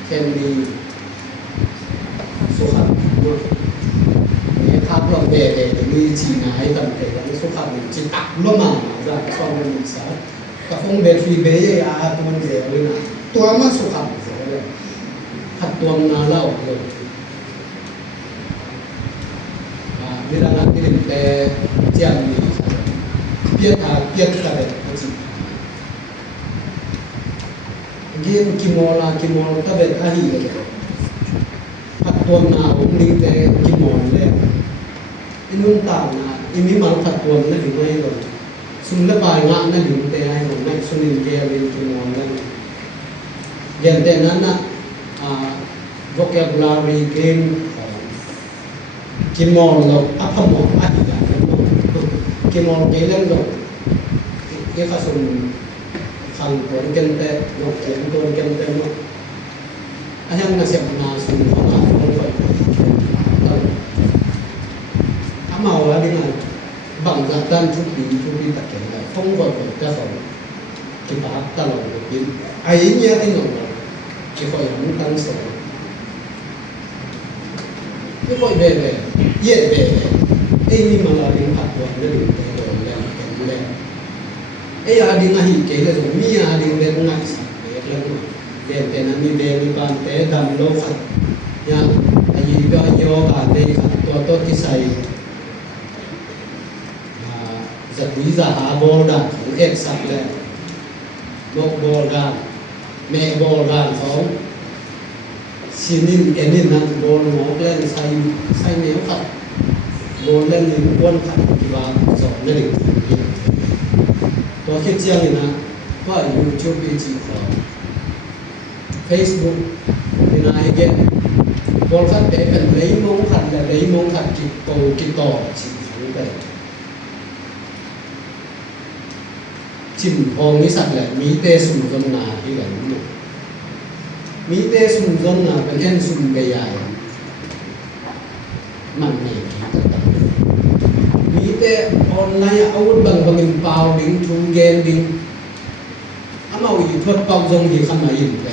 แคนดีสุขภาพเนี่ยถ้าเราเบรดมีจีน่าให้ตั้งแต่ยังสุขภาพจิตตักล้มมาจากความเป็นมิตรก็คงเบรดฟรีเบย์อาตัวมันเดียวเลยนะตัวมาสุขภาพเลยขัดตัวนาเล่าเลยเวลานักเรียนแต่เจียงมีเปียกกันเลยจริงเกี่ยกิโมลตะเบ็ดอาหีเลยขัดตัวนาผมนี่แต่กิโมเลยอินุ่งตามนะอิมิมันขัดตัวนั่นถึงไม่หรอกสุนทรภายงานนั่นถึงแต่ให้ผมไม่สุนินเกียร์เป็นกิโมนั่นอย่างแต่นั้นนะvocabulary game กิมอลเราอัพมอลอัดอย่างนั้นกิมอลเกลันเราเกี่ยวกับส่วนขันตัวกันแต่เราเขียนตัวกันแต่เนาะอันนั้นน่าเสียบนาส่วนของเราต้องไปถ้าเมาแล้วนี่นะบางจากด้านทุกปีตัดเก่งเลยฟงก่อนจะสอนกิบาตลอดกินไอ้เนี่ยที่หนุ่มที่คอยมุ่งตั้งสอนที่คอยเบะเย็ดเบะไอ้นี่มาลาดิ้งผัดวันนั่นเองตัวแรงแข็งแรงไอ้อาดิ้งอาหิเกลือมีอาดิ้งเบะง่ายสักเบะแล้วเบะแต่นั้นมีเบะมีปานเตะดำโลขัดยังไอ้ยี่ก็โยกาเตะขัดตัว ตัวต้นที่ใส่จะวิจาหาบอลดันของเอกสักแล้วนกบอลดันแม่บอลดันเขาซีนินเอ็นินนั้นบอลหมอกเล่นใส่แมวขัดบอลเล่นลิ้นอ้วนขัดที่ว่าสองนั่นเองตัวคิดเจียงนี่นะก็ยูทูบอีจีของ Facebook นี่นะอีกอย่างบอลขัดเป็นเลยมงขัดและเลยมงขัดกิโตจีของเป็นจิมพองนิสัตแหละมีเตสุนจนนาที่กันมีเตสุนจนนาเป็นเอ็นสุนเบียร์มันมีมีเตออนไลน์อาวุธบางอินเปล่าดิ้งทูเกมดิ้งอามาวิทวดเป่าจงหีขมายินแก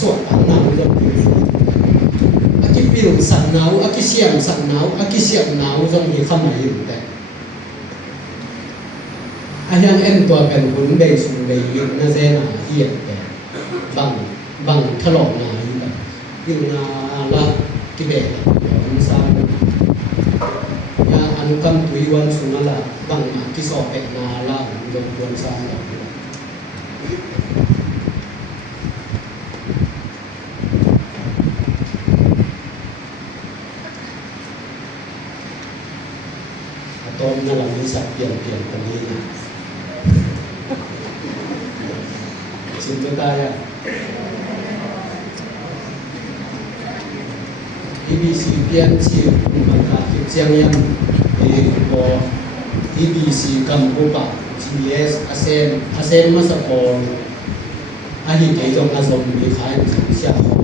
ส่วนต่างนาจงหีอากิปิลสันนาวอากิเสียมสันนาวอากิเสียมนาวจงหีขมายินแกอันยังเอ็นตัวเป็นหุ่นเบสุนเบยินนาเซนาเฮียแกบางถลอกนาแบบยิ่งนาละกิเบะมันสร้างยาอันกำปุยวันสุนัละบางมาที่สอบเป็นนาละยงวันสร้างแบบตอนนั้นเรามีสัตว์เปลี่ยนกันนี้นะชิมไม่ได้อะ EBC เปลี่ยนชื่อมันก็คิดเสียงยังพอ EBC กำปุปะ GS อาเซนมาสปอร์อาหิเกจงอาสมมีขายเสียของ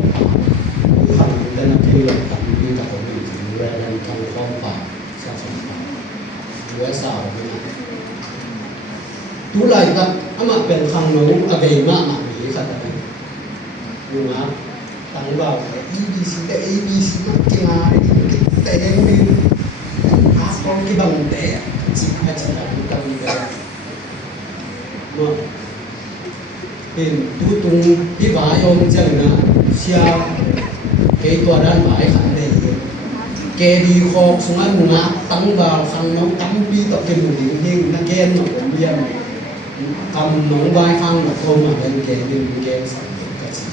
ทางอินเทอร์เน็ตที่เราทำมีกับผมถึงเวลาทำข้อป่าเสียของป่าหัวสาวนี่นะทุกรายกับอามาเป็นคำนู้นอาเบยมาหมีขัดกันอยู่นะตั้งว่า EBC แต่ ABC มันเก่งอะไรแต่ยังมีพาสปอร์ตที่บางแต่จิตอาจจะตั้งแบบเมื่อเป็นตู้ตุงที่บ่ายองจังนะเชียเกตัวด้านบ่ายขันเลยเกดีคอกสมัยมุงะตั้งว่าขังน้องตั้งปีต่อเกมุหิงหิงนักเกนหนุ่มเยี่ยมกำน้องใบข้างแบบโทรมาเป็นเกดินเกนสั่งกระชิ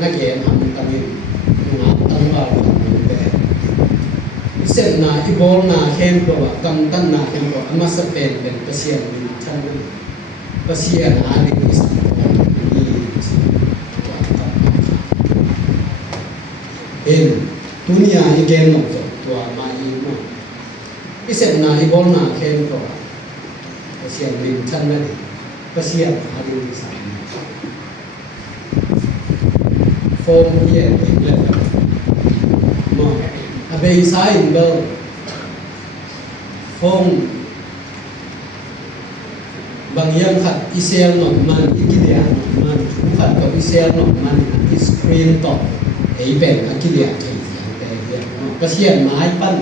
นักเกนทำตะมินมุงะตั้งว่าทำแบบเส้นนาอีบอลนาเข้มกว่ากำตั้งนาเข้มกว่ามาสเปนเป็นเปอร์เซียนท่านเปอร์เซียนอาลิกิสมีเอ็นตุนียอีเกนหมดตัวมาอีกมั้งอีเส้นนาอีบอลนาเข้มกว่าเปอร์เซียนลิมท่านนั่นเปอร์เซียนอาลิกิสโฟมเย่อีกแล้วมั้งอาเบย์ไซน์เบลฟงบางอย่างขัดอิเซลหนอกมันอีกิเลียหนอกมันขัดกับอิเซลหนอกมันอีสกรีนต่อไอ้เป็นอากิเลียที่แต่เดียวก็เชียนไม้ปั้น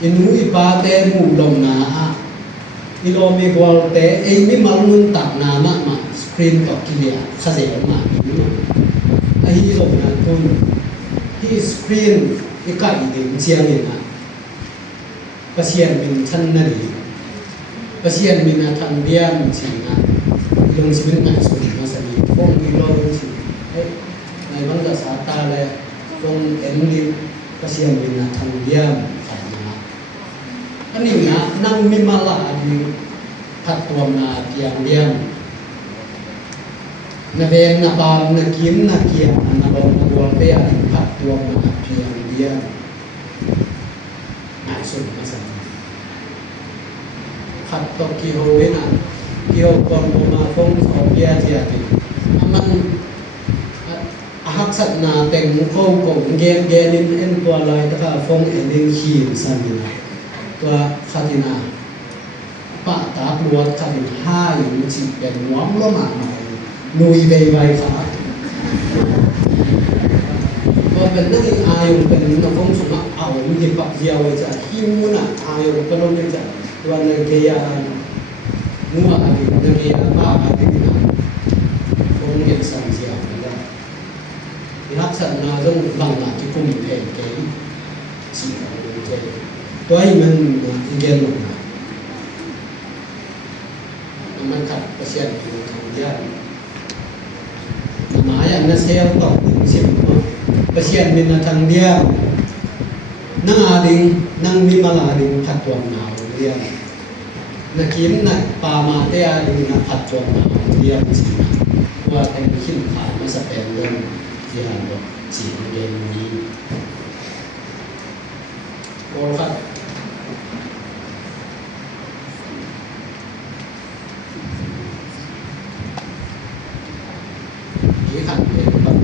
อินูอีปาเตมูลงนาอิโลเมกวลเตไอ้ไม่มาลุนตักนามากมาสกรีนต่อกิเลียขเสียมาอีนู้นไอ้ที่ลงนาตุนที่สกรีนอีกไก่ถึงเชียงนี่นะก็เชียนเป็นชั้นนั่นเองก็เชียนมีนาทันเบียมสินะลงชีวิตไหนสุดมาสนิทฟงอีโลลงสิในวันกษาตาเลยฟงเอ็นลิก็เชียนมีนาทันเบียมขัดมาอันนี้นะนั่งมิมาลาดีพัดตัวนาเกียงเบียมนาเวงนาบามนากิมนาเกียงนาบอมนาบัวเปียพัดตัวนาเกียงเบียมสุดมาสั่งขัดตอกกิโฮเวนะกิโฮก่อนมาฟงสอบเยาเจียติมันหักสัตนาแต่งโคกงเกนนินเอ็นตัวลายตะกาฟงเอ็นดิงขีนสันนินะตัวขัดินาปะตาปวดขัดิห้าอยู่จิเป็นหวงล้มหมายนุยเบย์ใบขาพอเป็นนักเรียนอายุเป็นนักฟงสมัครเอามีปักเดียวจะหิ้วน่ะอายุก็ต้องเรียนจะวันนักเรียนนัวอะไรนักเรียนบ้าอะไรนี่นะฟงเรียนสังเสียไม่ได้เ ลักษณะจงบังหน้าที่กุมเพลเกยสิเอาเจตัวให้มันอีเกนนะมันขัดเปอร์เซ็นต์ของทางญาติหมายอันนั้นเซลต่อถึง10เปอร์เซ็นต์มีทางเดียวนั่งอาดิงนั่งมีมาลาดิงผัดตัวหนาวเรียนนักกินนักปามาเตอาดิงนักผัดตัวหนาวเรียนสิว่าแต่งขึ้นขายมาสเปนเรื่องที่หันบอกจีนเกมนี้โอ้ครับที่หันเองแบบ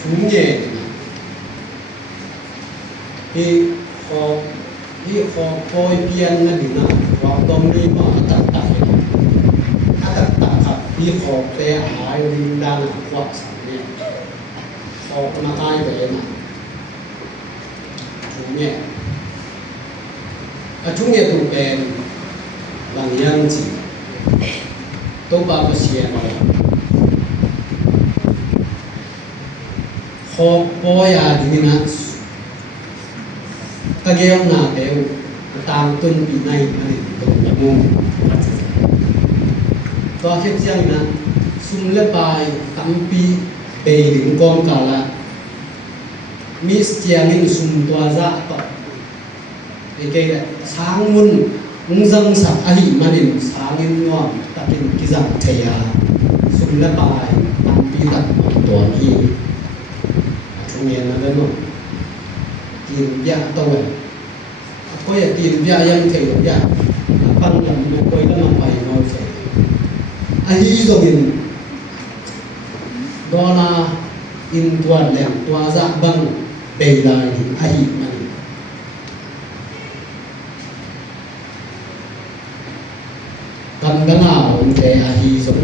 ถุงเย็นที่ขอคอยเปลี่ยนนั่นนี่นะว่าต้องมีมาตัดครับที่ขอเตะหายริงดังกว่าสังเนี่ยขอมาตายไปนะถุงเนี่ยถุงเนี่ยถูกเป็นหลังยังจีตัวบาปเสียมาขอปอยาดีนะตะเกียงหน้าเตวตามต้นปีในมันตรงละมุมตัวเฮ็ดจังนะซุมละปายตัมปีเปลิงกองกาละมีเสียงinซุมตัวซะตอไอ้เกะช้างมุนมุงจังสักอหิมาดินช้างinงอมตะกินกิจังเทียซุมละปายตัมปีตัดตัวนี้ทุเรียนนะเด้อเนาะกินยาตัวก็อยากกินยายังเถียวยาปังยังไม่ค่อยก็นำไปน้อยใส่อันนี้ก็เป็นดอลาอินตัวแหลมตัวจะบังเปย์ลายถึงไอ้มันกำลังเอาแต่อาฮีส่ง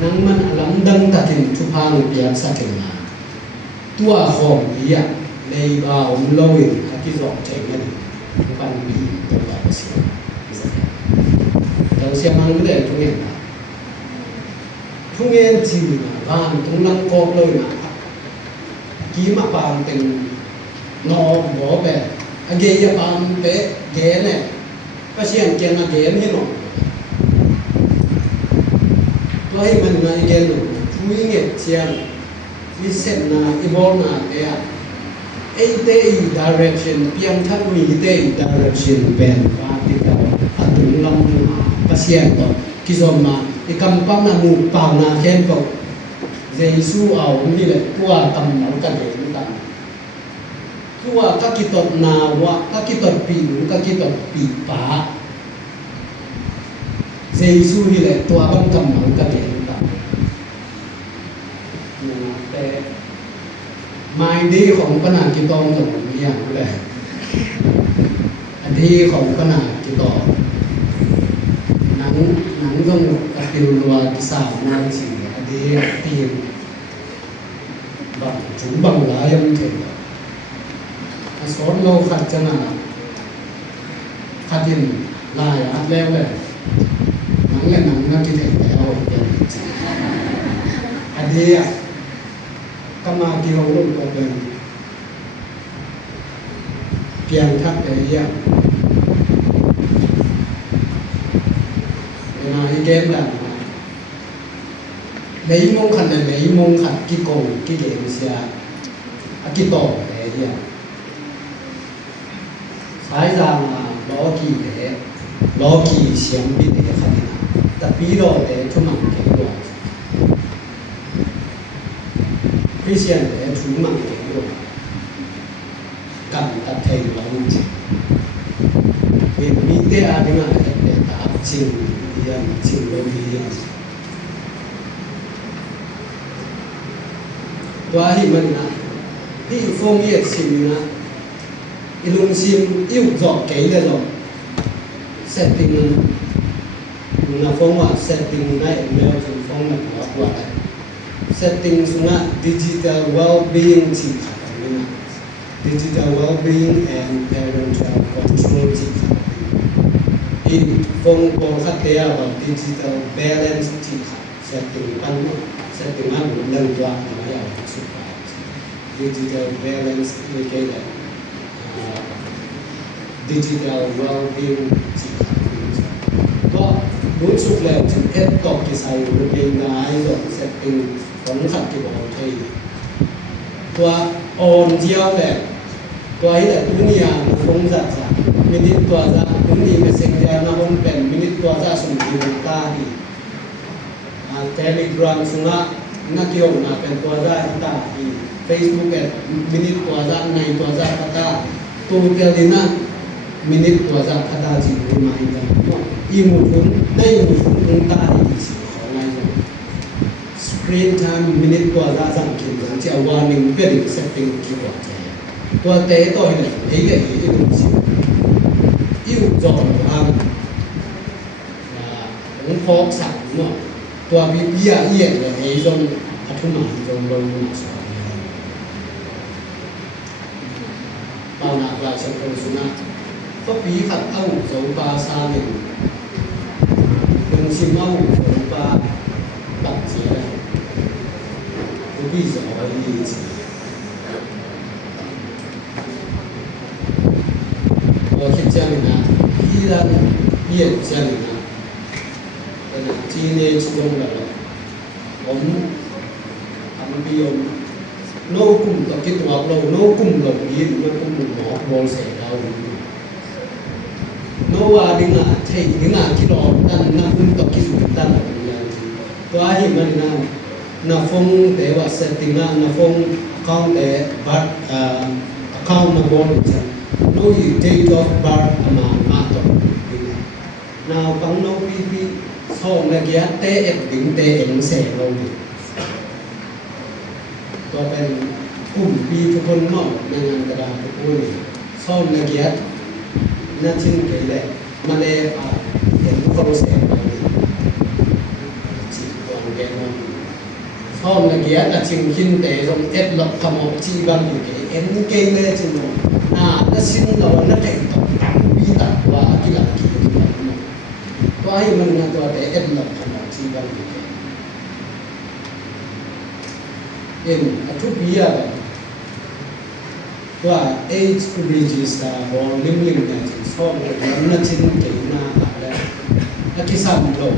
นั่งมันหลังดังตัดถึงทุพางเปียกสักหนาตัวของเปียกในบ่าวลอยที่สองใจมันปันปีตัวแบบเสียเราเสียมันไม่ได้ทุกอย่างนะทุกอย่างจริงนะบ้านตรงนั้นกอกเลยนะกี่มาปานเป็นนอบ่อแบบเกียร์ปานเป๊ะเกียร์เนี่ยก็เสียงเกียร์มาเกียร์นี่หนอตัวให้มันมาเกียร์หนอทุกอย่างเสียงมีเส้นนะอีบอลนะเอ๊ะไอ้เตย direction เพียงทักมีเตย direction เป็นว่าที่เราอัตุลำpasien ต่อกิจมาอีกำปั้มนามูปาวนาเช่นก็เจสูเอานี่แหละตัวกำเอากันเองกันตัวก็กิตดนาวะก็กิตดปีหนูก็กิตดปีป่าเจสูนี่แหละตัวกำเอากันเองกันแต่ไม่ดีของขนาดกิตองตรงนี้อย่างไรอันที่ของขนาดกิตองหนังต้องกระติวรัวสาวนาสิอันนี้ตีนบังถึงบังหลายยังถึงสอนเราขัดจังนะขัดยินลายอัดแล้วเลยหนังและหนังนักกิเลสแล้วอันนี้ก็มาเกี่ยวกับตัวเป็นเพียงทักแต่เยี่ยมเวลาที่เกมดังในมงขันในมงขันกี่โกงกี่เกมเสียกี่ต่อแต่เยี่ยมสายจางล้อกี่เอ๋ล้อกี่เสียงบิดเอ๋ขันนะแต่ปีโดเอ๋ทุ่มมันเก่งกว่าคริสเตียนเอ๋ทุ่มมันเก่งกว่ากันตัดเทงล้อจริงมีเตะอะไรมาเอ๋ตาจริงยังจริงเลยยังตัวที่มันนะที่ฟงเยียดสิมนะอีลุงซิมอิ่วจอกเก๋เลยหรอเซตติ้งนะฟงว่าเซตติ้งนะเมลถึงฟงแบบว่า setting sunga digital well-being ที่ขาดนี่นะ digital well-being and parental control ที่ขาดอีฟงโปรคัตเตียว่า digital balance ที่ขาด setting ปัน setting up ng dua na ya digital balance indicator digital well-being ก็รู้สึกแล้วถึงเอ็ดตอกที่ใส่รูปยังไงก็เซตติ้งของขัดที่บอกใช่ตัวออนเจียวแหละตัวนี้แหละตัวนี้คงจัดจ้ะมินิตัวจ้ะตัวนี้เป็นเซ็งเดียวนะคนเป็นมินิตัวจ้ะสมบูรณ์ตาดีTelegram สุนัขนักเกี่ยวนะเป็นตัวจ้ะตาดี Facebook เป็นมินิตัวจ้ะในตัวจ้ะตาตัวเดียวนี่นะมินิตัวจ้ะตาจีนมาอีกแล้วอีหมู่คนในหมู่คนตาดีสิของนายจ้ะ Screen time มินิตัวจ้ะสังเกตจะ warning เป็น setting ที่ว่าตัวเตะตัวนี้ไอ้เรื่องนี้ดูสิอยู่จอดทางผมพกสั่งเนาะตัววิทยาเอียดเลยไอ้ตรงอัฐมาตรงบนหัวสอนปานาปลาสังคมสุนัขก็ปีขัดเอาสองปลาซาหนึ่งเป็นชิมเอาสองปลาตัดเสียตัวพี่สอนดีสิ我去家里呢，依然也家里呢，今年初中了，我们比我们โน้กุ่มตะกี้ตัวเราโน้กุ่มหลงยินโน้กุ่มหมอโมเสกเราโน้ว่าดึงอ่ะใช่ดึงอ่ะที่เราตั้งน้ำกุ่มตะกี้ตั้งอย่างตัวหิมมันนะน้าฟงแต่ว่าเซตติ้งน้าฟงเข้าแต่บัตรเข้ามาบนจังno date of birth ama mato now pang no pp so na gya te ek ding te eng se lo ni to pen kum pi tu kon no na ngan da tu ko ni so na gya na chin ke le ma le a eng ko se lo ni chi ko ge no so na gya na chin kin te rong et lo ka mo chi ban ni ke eng ke le chin no na sin lo na te to bi ta wa ki la ki to no to ai man na to te et lo ka mo chi ban ni ke en atu bi ya to age register or lim na chi so na chin ke na la la ki sam lo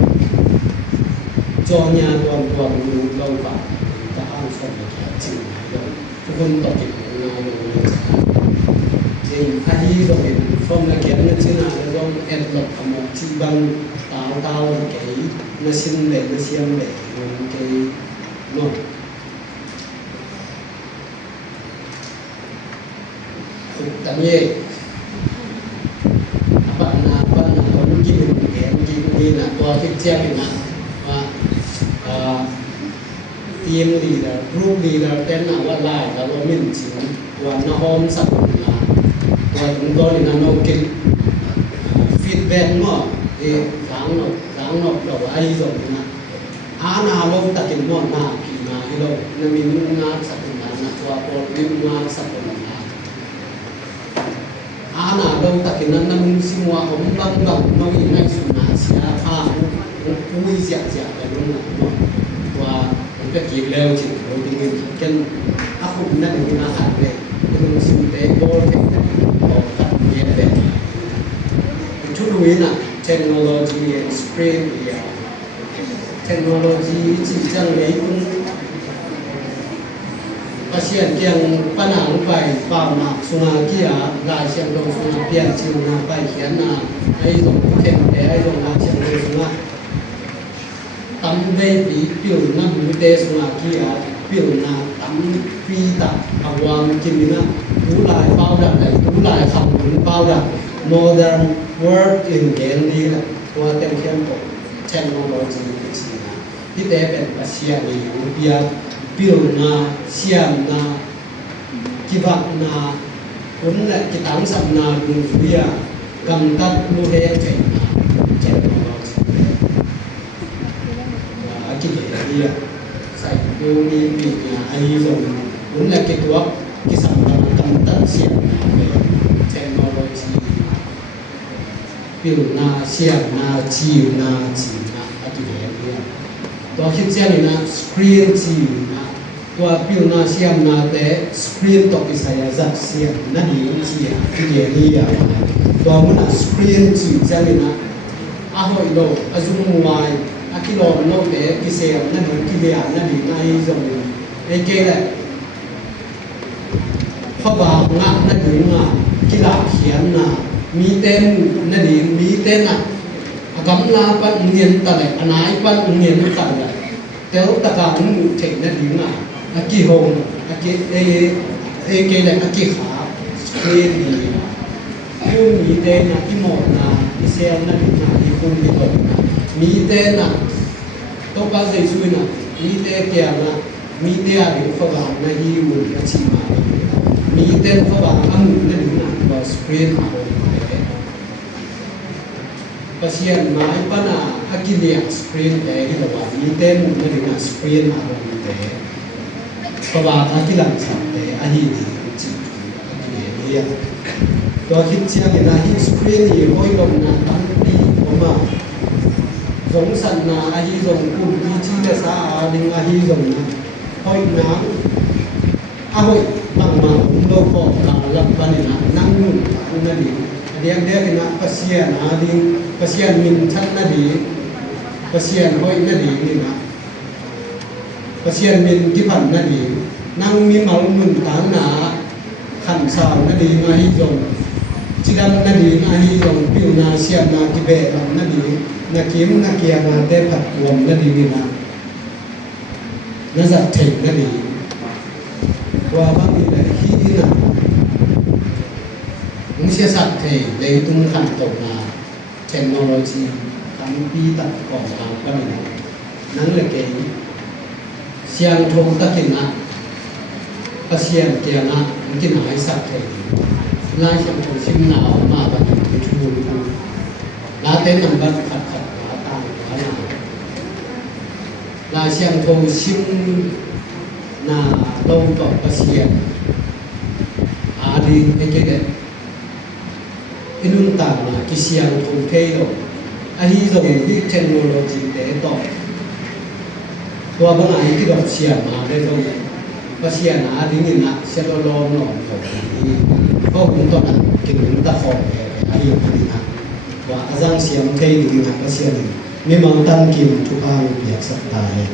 cho nya ton ton lu lo pa ta ang so na chi lo tu kon to ki na lo a hi do en from la kian na china la dong en lo amok chi bang tao tao ke na sin le na siam le ke no ta ye apa na ko ki ni na to ki chia ni na wa team leader group leader ten na wa lai la lo min chin wa na hom sat na wa chúng tôi là nó kịp feedback mà thì sáng nó đầu ai rồi mà nào lâu ta kịp nó nào thì mà đi đâu nên mình ngã sắp đến là qua por mình ngã sắp đến là nào lâu ta kịp nó mình sinh hoạt không bằng nó bị ngay xuống là sẽ pha vui dẹt cái luôn là nó qua cái kịp leo chỉ rồi thì mình cần áp dụng nó để nó hạt về mình xin để bolชุดวินะเทคโนโลยีสเปรย์เทคโนโลยีที่จังเลยคุณภาษาเกี่ยงปัญหาไปเปล่าหนักสุนัขที่ลายเชียงดงสุนัขเปลี่ยนชื่อนาไปเขียนนาไอ้ตรงเข็มแต่ไอ้ตรงลายเชียงดงสุนัขตั้มได้ปีเปลี่ยนน้ำมือเตสุนัขที่เปลี่ยนนาตั้มปีตัดเอาวางกินนะผู้ลายเป้าดักไหนผู้ลายคำผู้เป้าดักmodern world in Gandhi ตัวเต็มเข้มข้นเทคโนโลยีที่เป็นปัจจัยในยุคเดียวพิลนาเชียมนากิบักนาคนและกิตังสัมนาดุนฟิยากำตัดลูเฮเจนาเทคโนโลยีกิเลสเดียใส่ดูมีปีกไอ้ลงคนและกิตัวกิสัมนากำตัดเชียมนาเทคโนโลยีพิลนาเชียมนาจีวนาจีนาอธิเดชเนี่ย ต ตัวคิดเสียนี่นะสกรีนจีนะตัวพิวนาเสียมนาแต่สกรีนตกิสายจักเสียมนั่นเองเสียที่เดียนี่อย่างนั้นตัวมันนะสกรีนจีเสียนี่นะอาหอยโลอาจุมวายอากิโลโลเตกิเสียมนั่นเองกิเดียนั่นเองไอ้จงไอ้เกล้พระบางงะนั่นเองงะกีฬาเขียนนะมีเต้นนั่นเองมีเต้นอ่ะกำลาปันเงียนตะเลยอันไหนปันเงียนตะเลยแต่ว่าตะการมันเทคนั่นเองอ่ะอากิโฮงอากิเอเกเลยอากิขาสกรีนดียุ่งมีเต้นอ่ะที่หมดนะที่เซลนั่นเองอ่ะที่คุณที่เปิดนะมีเต้นอ่ะต้องการใส่ช่วยนะมีเต้เกี่ยวนะมีเต้อะไรฝรั่งนะฮิวนะชิมามีเต้นฝรั่งอันนั่นเองอ่ะว่าสกรีนอ่ะpasien mai pana akilia screen te hi lawa ni te mu na ringa screen a ro te pawa akilang sa te a hi ni chi ni ya to hit sia ni na hi screen ni hoi lom na tan ti oma jong san na a hi jong ku ti chi le sa a ding a hi jong na hoi na a hoi bang ma lo ko na la pa ni na nang nu ta na ni dia kena pasien ading pasien min chat na di pasien hoi na di ni na pasien min ki phan na di nang mi mal mun ta na khan sa na di ma hi jong chidam na di ma hi jong piu na siam na ki be na di na kim na kia na te phat wom na di ni na za thei na di wa ba ni la hi ni naมึงเสียสัตว์เทเลยตุ้งขันตกมาเทคโนโลยีทำปีตัดก่อนมาก็มีนั่นเลยเก่งเสียงทงตะกินนะก็เสียงเกียร์นะมันกินหายสัตว์เทลายเสียงทงชิมหนาวมาบัดนี้ชูลาเต้นมันบัดขัดหาตางหาหนาลายเสียงทงชิมนาลงต่อก็เสียงอาดีไอ้เก๋inun ta na kisiang thong thei lo a hi zong big technology te to to ba ngai ki dok sia ma de zong ba sia na ding ni na se lo lo no to ni ko kun to na kin kun ta kho a hi ni na wa azang siam thei ni na ba sia ni mi mang tan kim tu ang yak sak ta amen